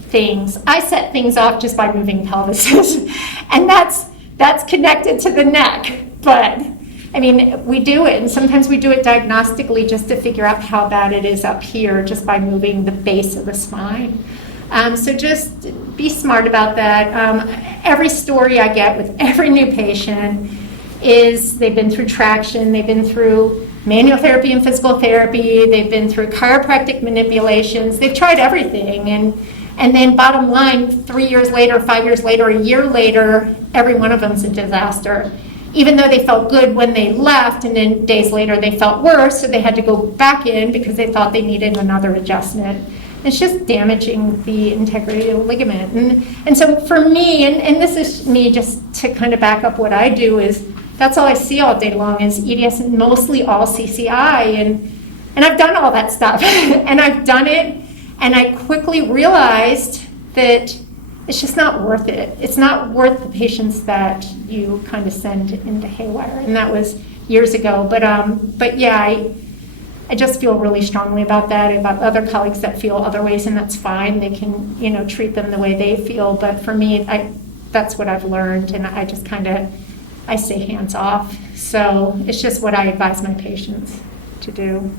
things. I set things off just by moving pelvises, and that's connected to the neck, but I mean, we do it, and sometimes we do it diagnostically just to figure out how bad it is up here just by moving the base of the spine. So just be smart about that. Every story I get with every new patient is they've been through traction, they've been through manual therapy and physical therapy, they've been through chiropractic manipulations, they've tried everything, and then bottom line, 3 years later, 5 years later, a year later, every one of them is a disaster. Even though they felt good when they left, and then days later they felt worse, so they had to go back in because they thought they needed another adjustment. It's just damaging the integrity of the ligament. And so for me, and this is me just to kind of back up what I do, is that's all I see all day long is EDS and mostly all CCI. And I've done all that stuff. And I've done it, and I quickly realized that it's just not worth it. It's not worth the patients that you kind of send into haywire. And that was years ago. But yeah, I just feel really strongly about that, about other colleagues that feel other ways, and that's fine. They can, you know, treat them the way they feel. But for me, that's what I've learned, and I just kind of, I say hands off. So it's just what I advise my patients to do.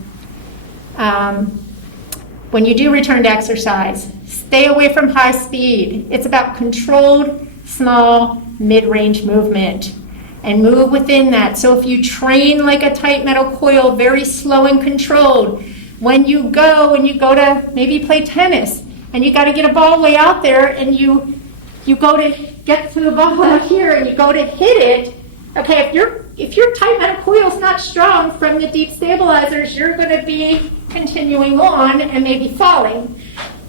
When you do return to exercise, stay away from high speed. It's about controlled, small, mid-range movement. And move within that. So if you train like a tight metal coil, very slow and controlled, when you go to maybe play tennis, and you got to get a ball way out there, and you go to get to the ball out here, and you go to hit it. Okay, if your tight metal coil is not strong from the deep stabilizers, you're going to be continuing on and maybe falling.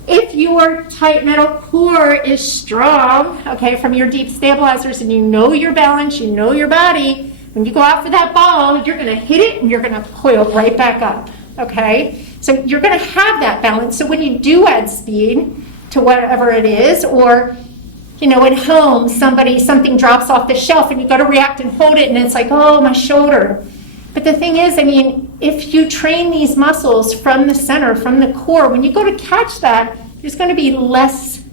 If your tight metal core is strong, okay, from your deep stabilizers, and you know your balance, you know your body, when you go out for that ball, you're going to hit it and you're going to coil right back up, okay? So you're going to have that balance. So when you do add speed to whatever it is, or, you know, at home, something drops off the shelf and you got to react and hold it, and it's like, oh, my shoulder. But the thing is, I mean, if you train these muscles from the center, from the core, when you go to catch that, there's going to be less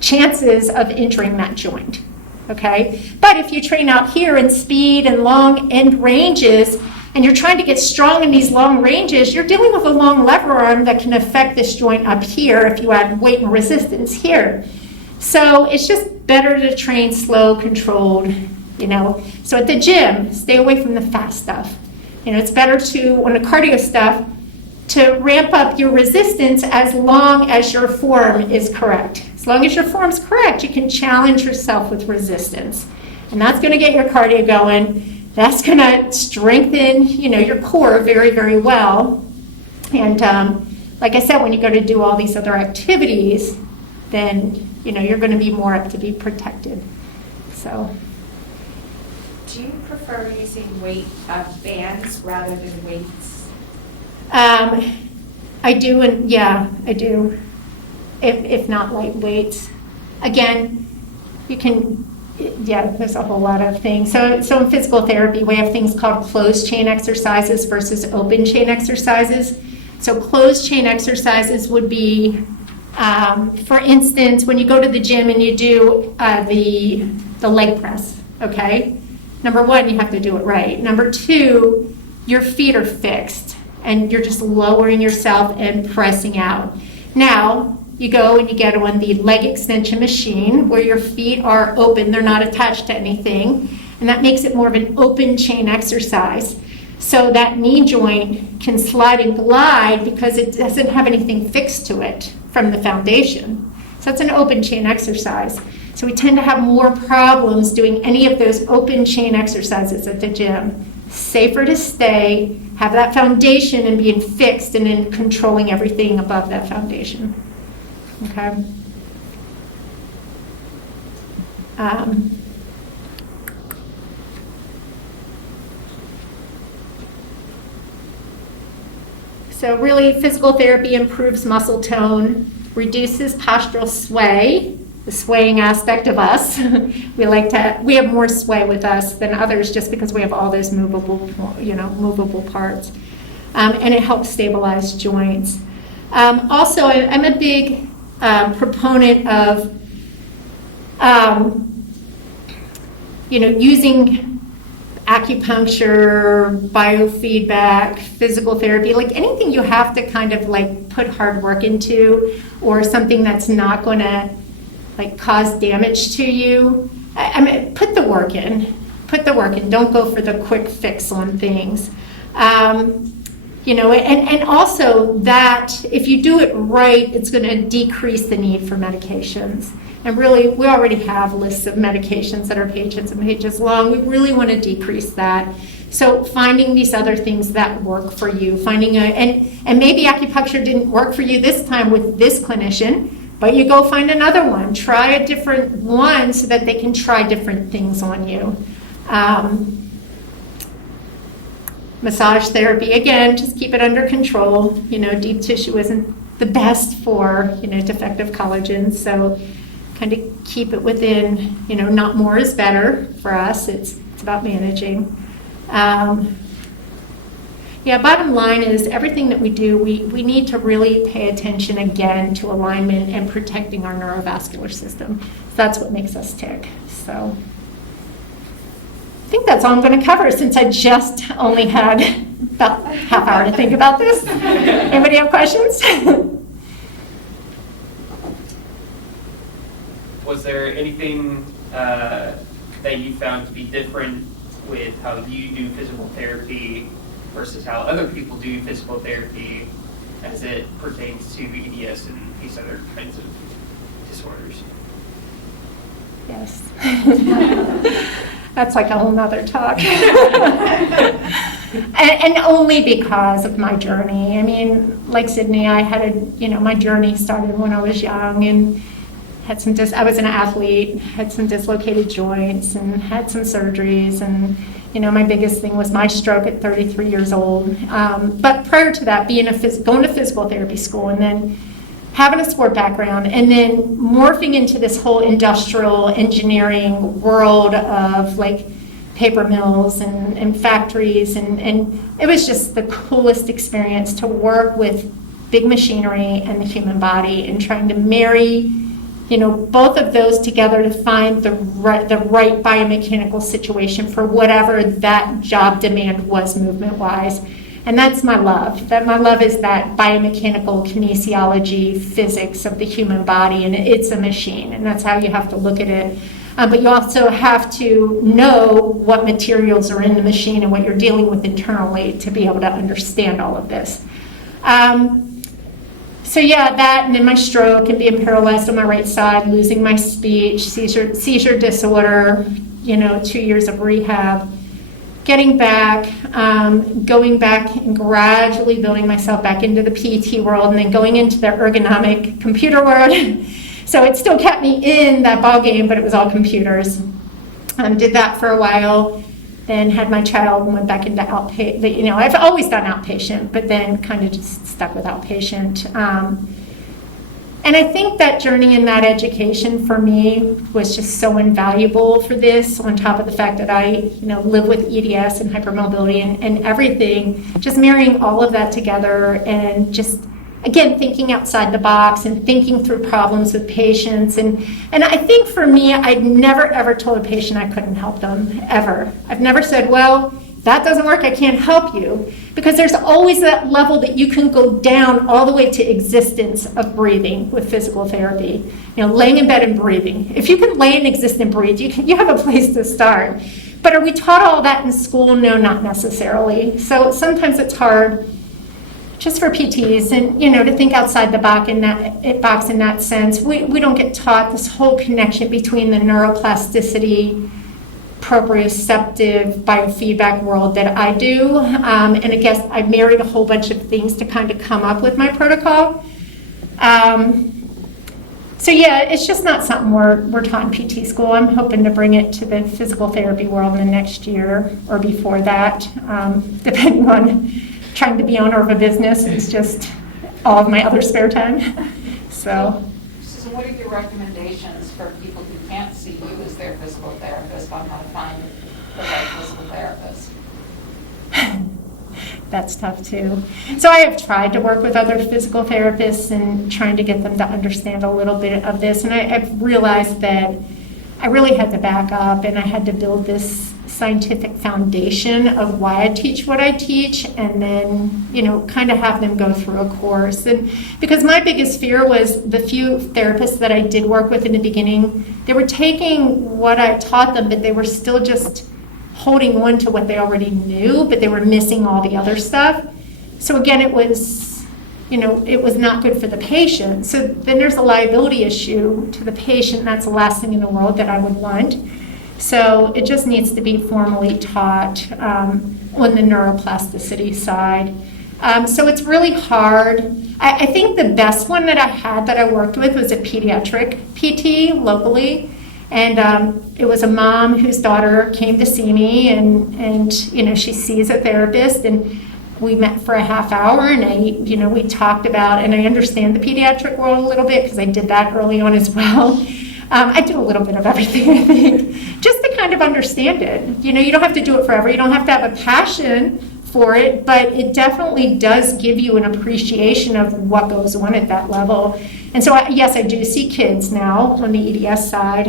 chances of injuring that joint, okay? But if you train out here in speed and long end ranges, and you're trying to get strong in these long ranges, you're dealing with a long lever arm that can affect this joint up here if you add weight and resistance here. So it's just better to train slow, controlled, you know. So at the gym, stay away from the fast stuff. You know, it's better to, on the cardio stuff, to ramp up your resistance as long as your form is correct. As long as your form's correct, you can challenge yourself with resistance. And that's going to get your cardio going. That's going to strengthen, your core very, very well. And like I said, when you go to do all these other activities, then, you're going to be more apt to be protected. So. Do you prefer using weight bands rather than weights? I do, and yeah, I do. If not light weights. Again, you can, there's a whole lot of things. So in physical therapy, we have things called closed chain exercises versus open chain exercises. So closed chain exercises would be, for instance, when you go to the gym and you do the leg press, okay? Number one, you have to do it right. Number two, your feet are fixed and you're just lowering yourself and pressing out. Now, you go and you get on the leg extension machine where your feet are open, they're not attached to anything, and that makes it more of an open chain exercise. So that knee joint can slide and glide because it doesn't have anything fixed to it from the foundation. So it's an open chain exercise. So we tend to have more problems doing any of those open chain exercises at the gym. Safer to stay, have that foundation and being fixed and then controlling everything above that foundation. Okay. So really, physical therapy improves muscle tone, reduces postural sway, the swaying aspect of us. we have more sway with us than others just because we have all those movable parts. And it helps stabilize joints. Also, I'm a big proponent of, using acupuncture, biofeedback, physical therapy, like anything you have to kind of like put hard work into, or something that's not going to like cause damage to you. I mean, put the work in. Don't go for the quick fix on things. And also that if you do it right, it's going to decrease the need for medications. And really, we already have lists of medications that are pages and pages long. We really want to decrease that. So finding these other things that work for you, and maybe acupuncture didn't work for you this time with this clinician, but you go find another one. Try a different one so that they can try different things on you. Massage therapy, again, just keep it under control. Deep tissue isn't the best for, defective collagen. So kind of keep it within, not more is better for us. It's about managing. Bottom line is everything that we do, we need to really pay attention again to alignment and protecting our neurovascular system. That's what makes us tick. So I think that's all I'm going to cover since I just only had about a half hour to think about this. Anybody have questions? Was there anything that you found to be different with how you do physical therapy versus how other people do physical therapy as it pertains to EDS and these other kinds of disorders? Yes. That's like a whole nother talk. and only because of my journey. I mean, like Sydney, I had my journey started when I was young and had I was an athlete, had some dislocated joints and had some surgeries, and my biggest thing was my stroke at 33 years old. But prior to that, going to physical therapy school and then having a sport background and then morphing into this whole industrial engineering world of like paper mills and factories, and it was just the coolest experience to work with big machinery and the human body and trying to marry both of those together to find the right biomechanical situation for whatever that job demand was movement-wise. And that's my love. My love is that biomechanical kinesiology, physics of the human body, and it's a machine, and that's how you have to look at it. But you also have to know what materials are in the machine and what you're dealing with internally to be able to understand all of this. So yeah, that, and then my stroke and being paralyzed on my right side, losing my speech, seizure disorder, 2 years of rehab, getting back, going back and gradually building myself back into the PT world, and then going into the ergonomic computer world. So it still kept me in that ball game, but it was all computers. Did that for a while, then had my child and went back into outpatient. I've always done outpatient, but then kind of just stuck with outpatient. And I think that journey and that education for me was just so invaluable for this, on top of the fact that I, live with EDS and hypermobility and everything, just marrying all of that together and just, again, thinking outside the box and thinking through problems with patients. And I think for me, I'd never, ever told a patient I couldn't help them, ever. I've never said, well, that doesn't work, I can't help you. Because there's always that level that you can go down all the way to existence of breathing with physical therapy. Laying in bed and breathing. If you can lay and exist and breathe, you have a place to start. But are we taught all that in school? No, not necessarily. So sometimes it's hard just for PTs and, to think outside the box in that sense. We don't get taught this whole connection between the neuroplasticity, proprioceptive biofeedback world that I do. And I guess I married a whole bunch of things to kind of come up with my protocol. So yeah, it's just not something we're taught in PT school. I'm hoping to bring it to the physical therapy world in the next year or before that, depending on trying to be owner of a business. It's just all of my other spare time. So what are your recommendations for people who can't see you as their physical therapist on how to find the right physical therapist? That's tough too. So I have tried to work with other physical therapists and trying to get them to understand a little bit of this. And I've realized that I really had to back up and I had to build this scientific foundation of why I teach what I teach, and then, kind of have them go through a course. And because my biggest fear was the few therapists that I did work with in the beginning, they were taking what I taught them, but they were still just holding on to what they already knew, but they were missing all the other stuff. So again, it was not good for the patient. So then there's a liability issue to the patient. That's the last thing in the world that I would want. So it just needs to be formally taught on the neuroplasticity side. So it's really hard. I think the best one that I had that I worked with was a pediatric PT locally. And it was a mom whose daughter came to see me, and she sees a therapist, and we met for a half hour, and we talked about, and I understand the pediatric world a little bit because I did that early on as well. I do a little bit of everything, I think, just to kind of understand it. You don't have to do it forever. You don't have to have a passion for it, but it definitely does give you an appreciation of what goes on at that level. And so, yes, I do see kids now on the EDS side.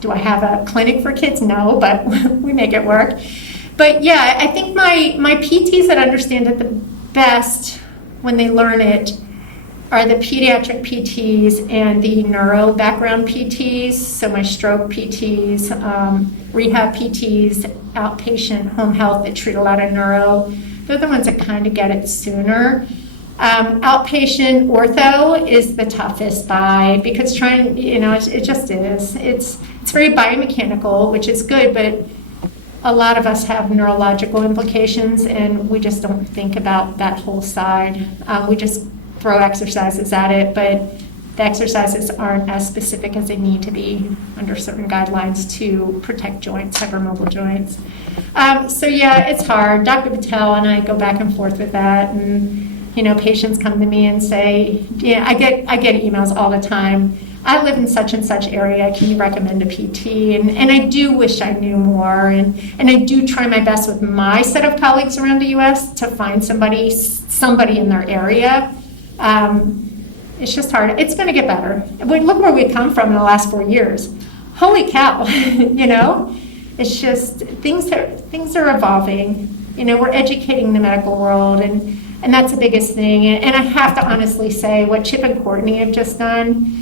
Do I have a clinic for kids? No, but we make it work. But yeah, I think my PTs that understand it the best when they learn it are the pediatric PTs and the neuro background PTs, so my stroke PTs, rehab PTs, outpatient home health that treat a lot of neuro. They're the ones that kind of get it sooner. Outpatient ortho is the toughest because it just is. It's very biomechanical, which is good, but a lot of us have neurological implications, and we just don't think about that whole side. We just throw exercises at it, but the exercises aren't as specific as they need to be under certain guidelines to protect joints, hypermobile joints. So yeah, it's hard. Dr. Patel and I go back and forth with that, and patients come to me and say, I get emails all the time. I live in such and such area. Can you recommend a PT? And I do wish I knew more, and I do try my best with my set of colleagues around the U.S. to find somebody in their area. It's just hard. It's going to get better. Look where we've come from in the last 4 years. Holy cow, It's just things are evolving. We're educating the medical world, and that's the biggest thing. And I have to honestly say, what Chip and Courtney have just done,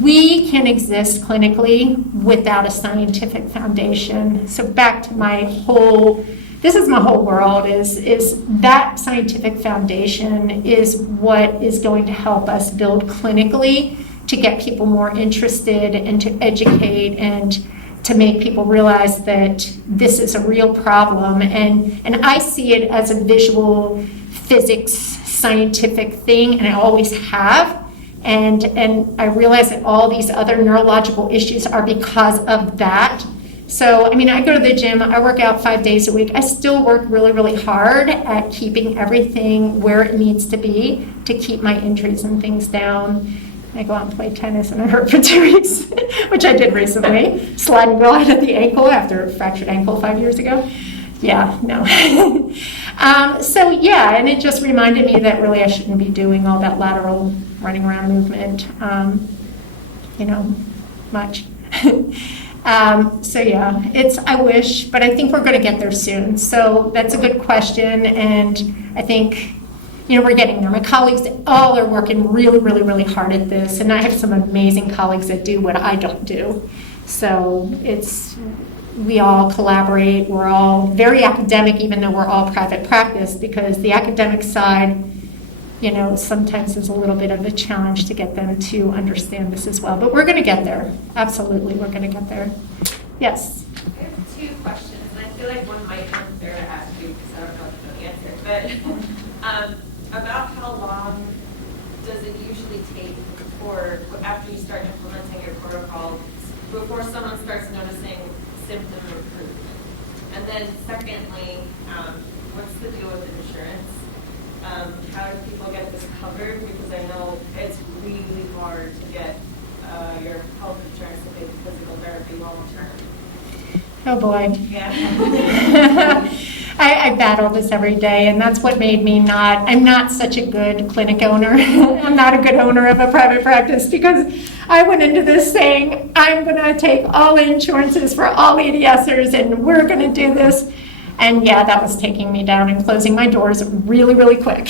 we can exist clinically without a scientific foundation. So back to my whole this is my whole world, is that scientific foundation is what is going to help us build clinically to get people more interested and to educate and to make people realize that this is a real problem. And I see it as a visual physics scientific thing, and I always have. And I realize that all these other neurological issues are because of that. So, I mean, I go to the gym, I work out 5 days a week. I still work really, really hard at keeping everything where it needs to be to keep my injuries and things down. I go out and play tennis and I hurt for 2 weeks, which I did recently. Sliding glide at the ankle after a fractured ankle 5 years ago. Yeah, no. So yeah, and it just reminded me that really I shouldn't be doing all that lateral running around movement, much. So yeah, I wish, but I think we're going to get there soon. So that's a good question, and I think, we're getting there. My colleagues all are working really, really, really hard at this, and I have some amazing colleagues that do what I don't do. So we all collaborate. We're all very academic, even though we're all private practice, because the academic side, sometimes is a little bit of a challenge to get them to understand this as well. But we're going to get there. Absolutely, we're going to get there. Yes? I have 2 questions, and I feel like one might be unfair to ask you because I don't know if you know the answer. But about how long does it usually take after you start implementing your protocol before someone starts noticing symptom improvement? And then secondly, what's the deal with insurance? How do people get this covered? Because I know it's really hard to get your health insurance to pay for physical therapy long term. Oh boy. Yeah. I battle this every day, and that's what made me I'm not such a good clinic owner. I'm not a good owner of a private practice, because I went into this saying, I'm going to take all insurances for all EDSers, and we're going to do this. And yeah, that was taking me down and closing my doors really, really quick.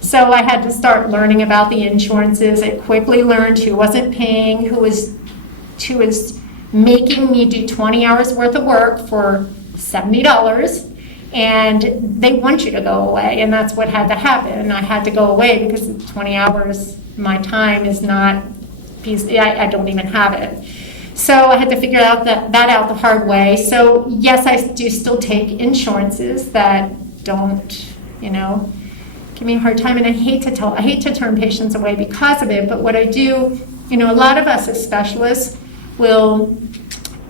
So I had to start learning about the insurances. I quickly learned who wasn't paying, who was making me do 20 hours worth of work for $70. And they want you to go away, and that's what had to happen. I had to go away because 20 hours, my time is not, I don't even have it. So I had to figure out that out the hard way. So yes, I do still take insurances that don't, give me a hard time. And I hate to turn patients away because of it. But what I do, a lot of us as specialists will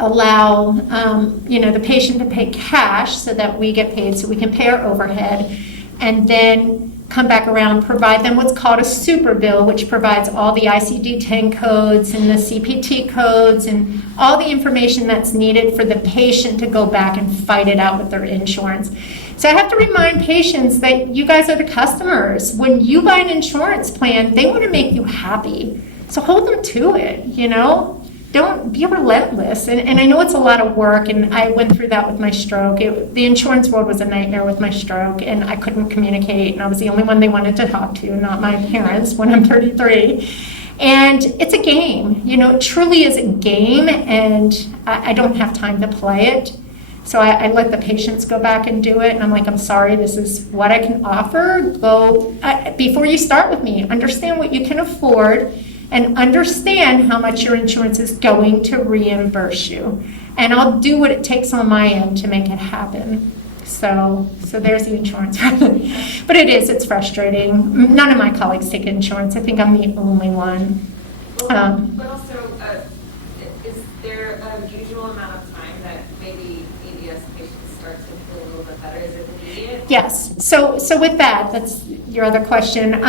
allow, the patient to pay cash so that we get paid, so we can pay our overhead, and then come back around, provide them what's called a super bill, which provides all the ICD-10 codes and the CPT codes and all the information that's needed for the patient to go back and fight it out with their insurance. So I have to remind patients that you guys are the customers. When you buy an insurance plan, they want to make you happy. So hold them to it, Don't be relentless. And I know it's a lot of work, and I went through that with my stroke. The insurance world was a nightmare with my stroke, and I couldn't communicate, and I was the only one they wanted to talk to, not my parents when I'm 33. And it's a game, it truly is a game, and I don't have time to play it. So I let the patients go back and do it, and I'm like, I'm sorry, this is what I can offer. Before you start with me, understand what you can afford, and understand how much your insurance is going to reimburse you. And I'll do what it takes on my end to make it happen. So there's the insurance. But it's frustrating. None of my colleagues take insurance. I think I'm the only one. But also, is there a usual amount of time that maybe EDS patients start to feel a little bit better? Is it immediate? Yes. So with that's your other question.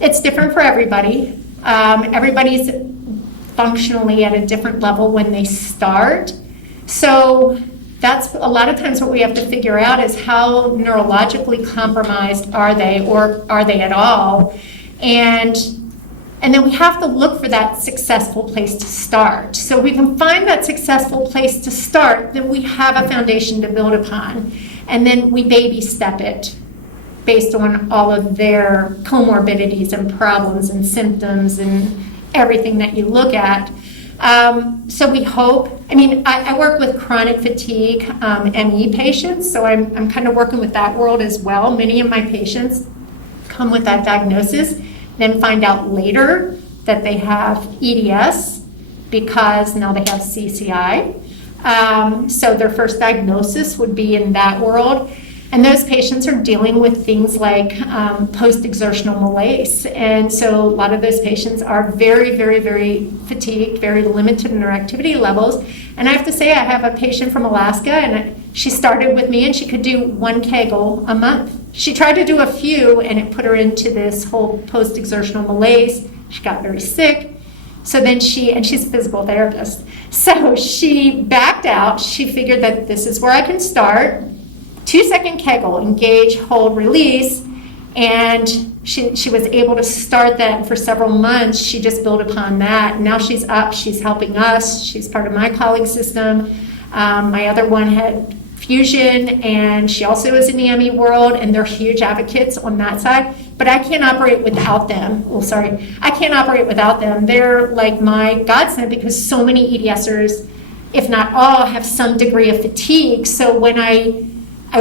It's different for everybody. Everybody's functionally at a different level when they start. So that's a lot of times what we have to figure out is how neurologically compromised are they, or are they at all? And then we have to look for that successful place to start. So if we can find that successful place to start, then we have a foundation to build upon. And then we baby step it based on all of their comorbidities and problems and symptoms and everything that you look at. So we hope, I work with chronic fatigue, ME patients, so I'm kind of working with that world as well. Many of my patients come with that diagnosis, then find out later that they have EDS because now they have CCI. So their first diagnosis would be in that world. And those patients are dealing with things like post-exertional malaise. And so a lot of those patients are very, very, very fatigued, very limited in their activity levels. And I have to say, I have a patient from Alaska, and she started with me, and she could do 1 Kegel a month. She tried to do a few, and it put her into this whole post-exertional malaise. She got very sick. So then and she's a physical therapist. So she backed out. She figured that this is where I can start. 2-second Kegel, engage, hold, release, and she was able to start that, and for several months she just built upon that. And now she's up, she's helping us, she's part of my colleague system. My other one had fusion, and she also is in the ME world, and they're huge advocates on that side. But I can't operate without them. I can't operate without them. They're like my godsend because so many EDSers, if not all, have some degree of fatigue. So when I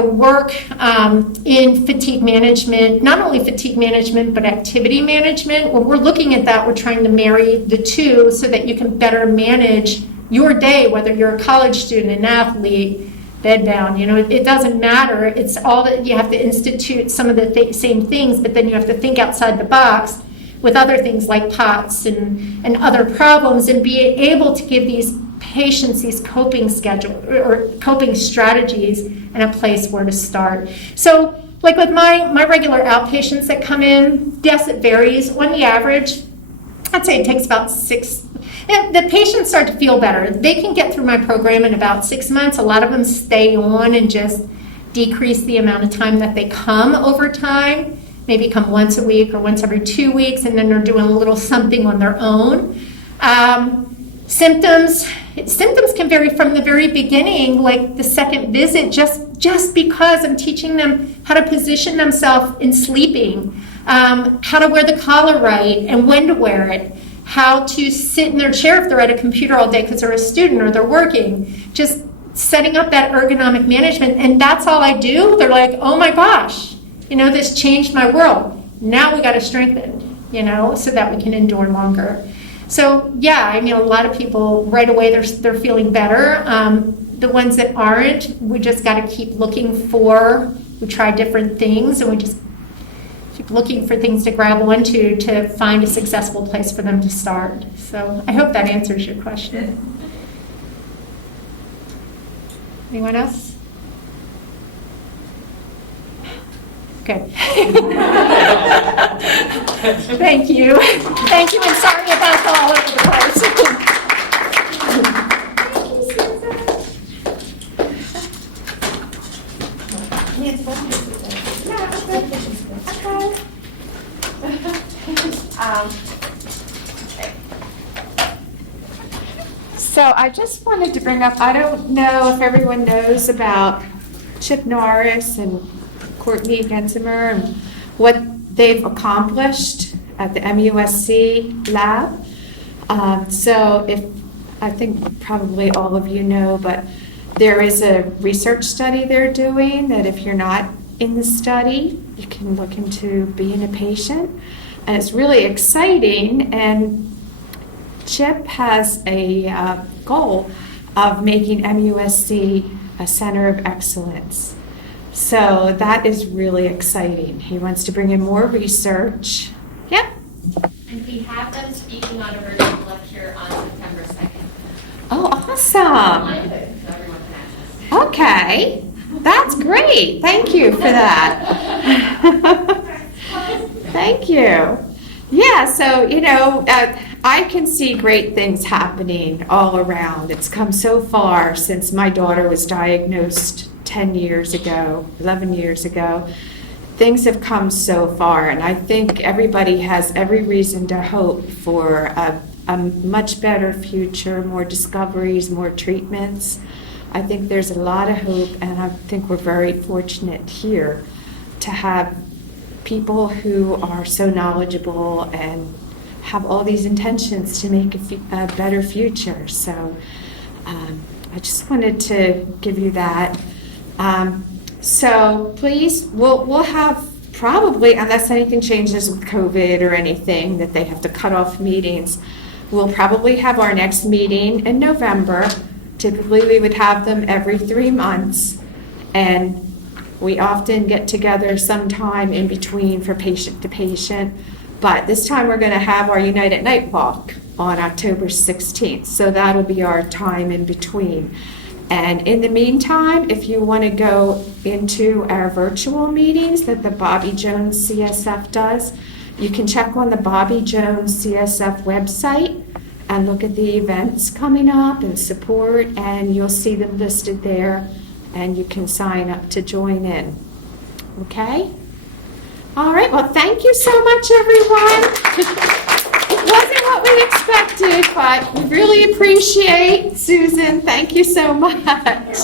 work in fatigue management, not only fatigue management, but activity management. When we're looking at that, we're trying to marry the two so that you can better manage your day, whether you're a college student, an athlete, bedbound. It doesn't matter. It's all that you have to institute some of the same things, but then you have to think outside the box with other things like POTS and other problems, and be able to give these patients these coping strategies and a place where to start. So like with my regular outpatients that come in, yes, it varies. On the average, I'd say it takes about 6. The patients start to feel better. They can get through my program in about 6 months. A lot of them stay on and just decrease the amount of time that they come over time, maybe come once a week or once every 2 weeks, and then they're doing a little something on their own. Symptoms can vary from the very beginning, like the second visit, just because I'm teaching them how to position themselves in sleeping, how to wear the collar right and when to wear it, how to sit in their chair if they're at a computer all day because they're a student or they're working, just setting up that ergonomic management. And that's all I do. They're like, oh my gosh, this changed my world. Now we got to strengthen, so that we can endure longer. So yeah, a lot of people right away they're feeling better. The ones that aren't, we just got to keep looking we try different things, and we just keep looking for things to grab onto to find a successful place for them to start. So I hope that answers your question. Anyone else? Good. Thank you. Thank you, and sorry about all over the place. So I just wanted to bring up, I don't know if everyone knows about Chip Norris and Courtney Gensimer and what they've accomplished at the MUSC lab. I think probably all of you know, but there is a research study they're doing that if you're not in the study, you can look into being a patient. And it's really exciting. And Chip has a goal of making MUSC a center of excellence. So that is really exciting. He wants to bring in more research. Yeah. And we have them speaking on a virtual lecture on September 2nd. Oh, awesome. So everyone can access. Okay. That's great. Thank you for that. Thank you. Yeah, so, I can see great things happening all around. It's come so far since my daughter was diagnosed 10 years ago, 11 years ago. Things have come so far, and I think everybody has every reason to hope for a much better future, more discoveries, more treatments. I think there's a lot of hope, and I think we're very fortunate here to have people who are so knowledgeable and have all these intentions to make a better future. So I just wanted to give you that. So please, we'll have probably, unless anything changes with COVID or anything, that they have to cut off meetings, we'll probably have our next meeting in November. Typically, we would have them every 3 months, and we often get together sometime in between for patient to patient. But this time, we're going to have our United Night Walk on October 16th, so that'll be our time in between. And in the meantime, if you want to go into our virtual meetings that the Bobby Jones CSF does, you can check on the Bobby Jones CSF website and look at the events coming up and support, and you'll see them listed there, and you can sign up to join in. Okay? All right, well, thank you so much, everyone. It wasn't what we expected, but we really appreciate Susan. Thank you so much.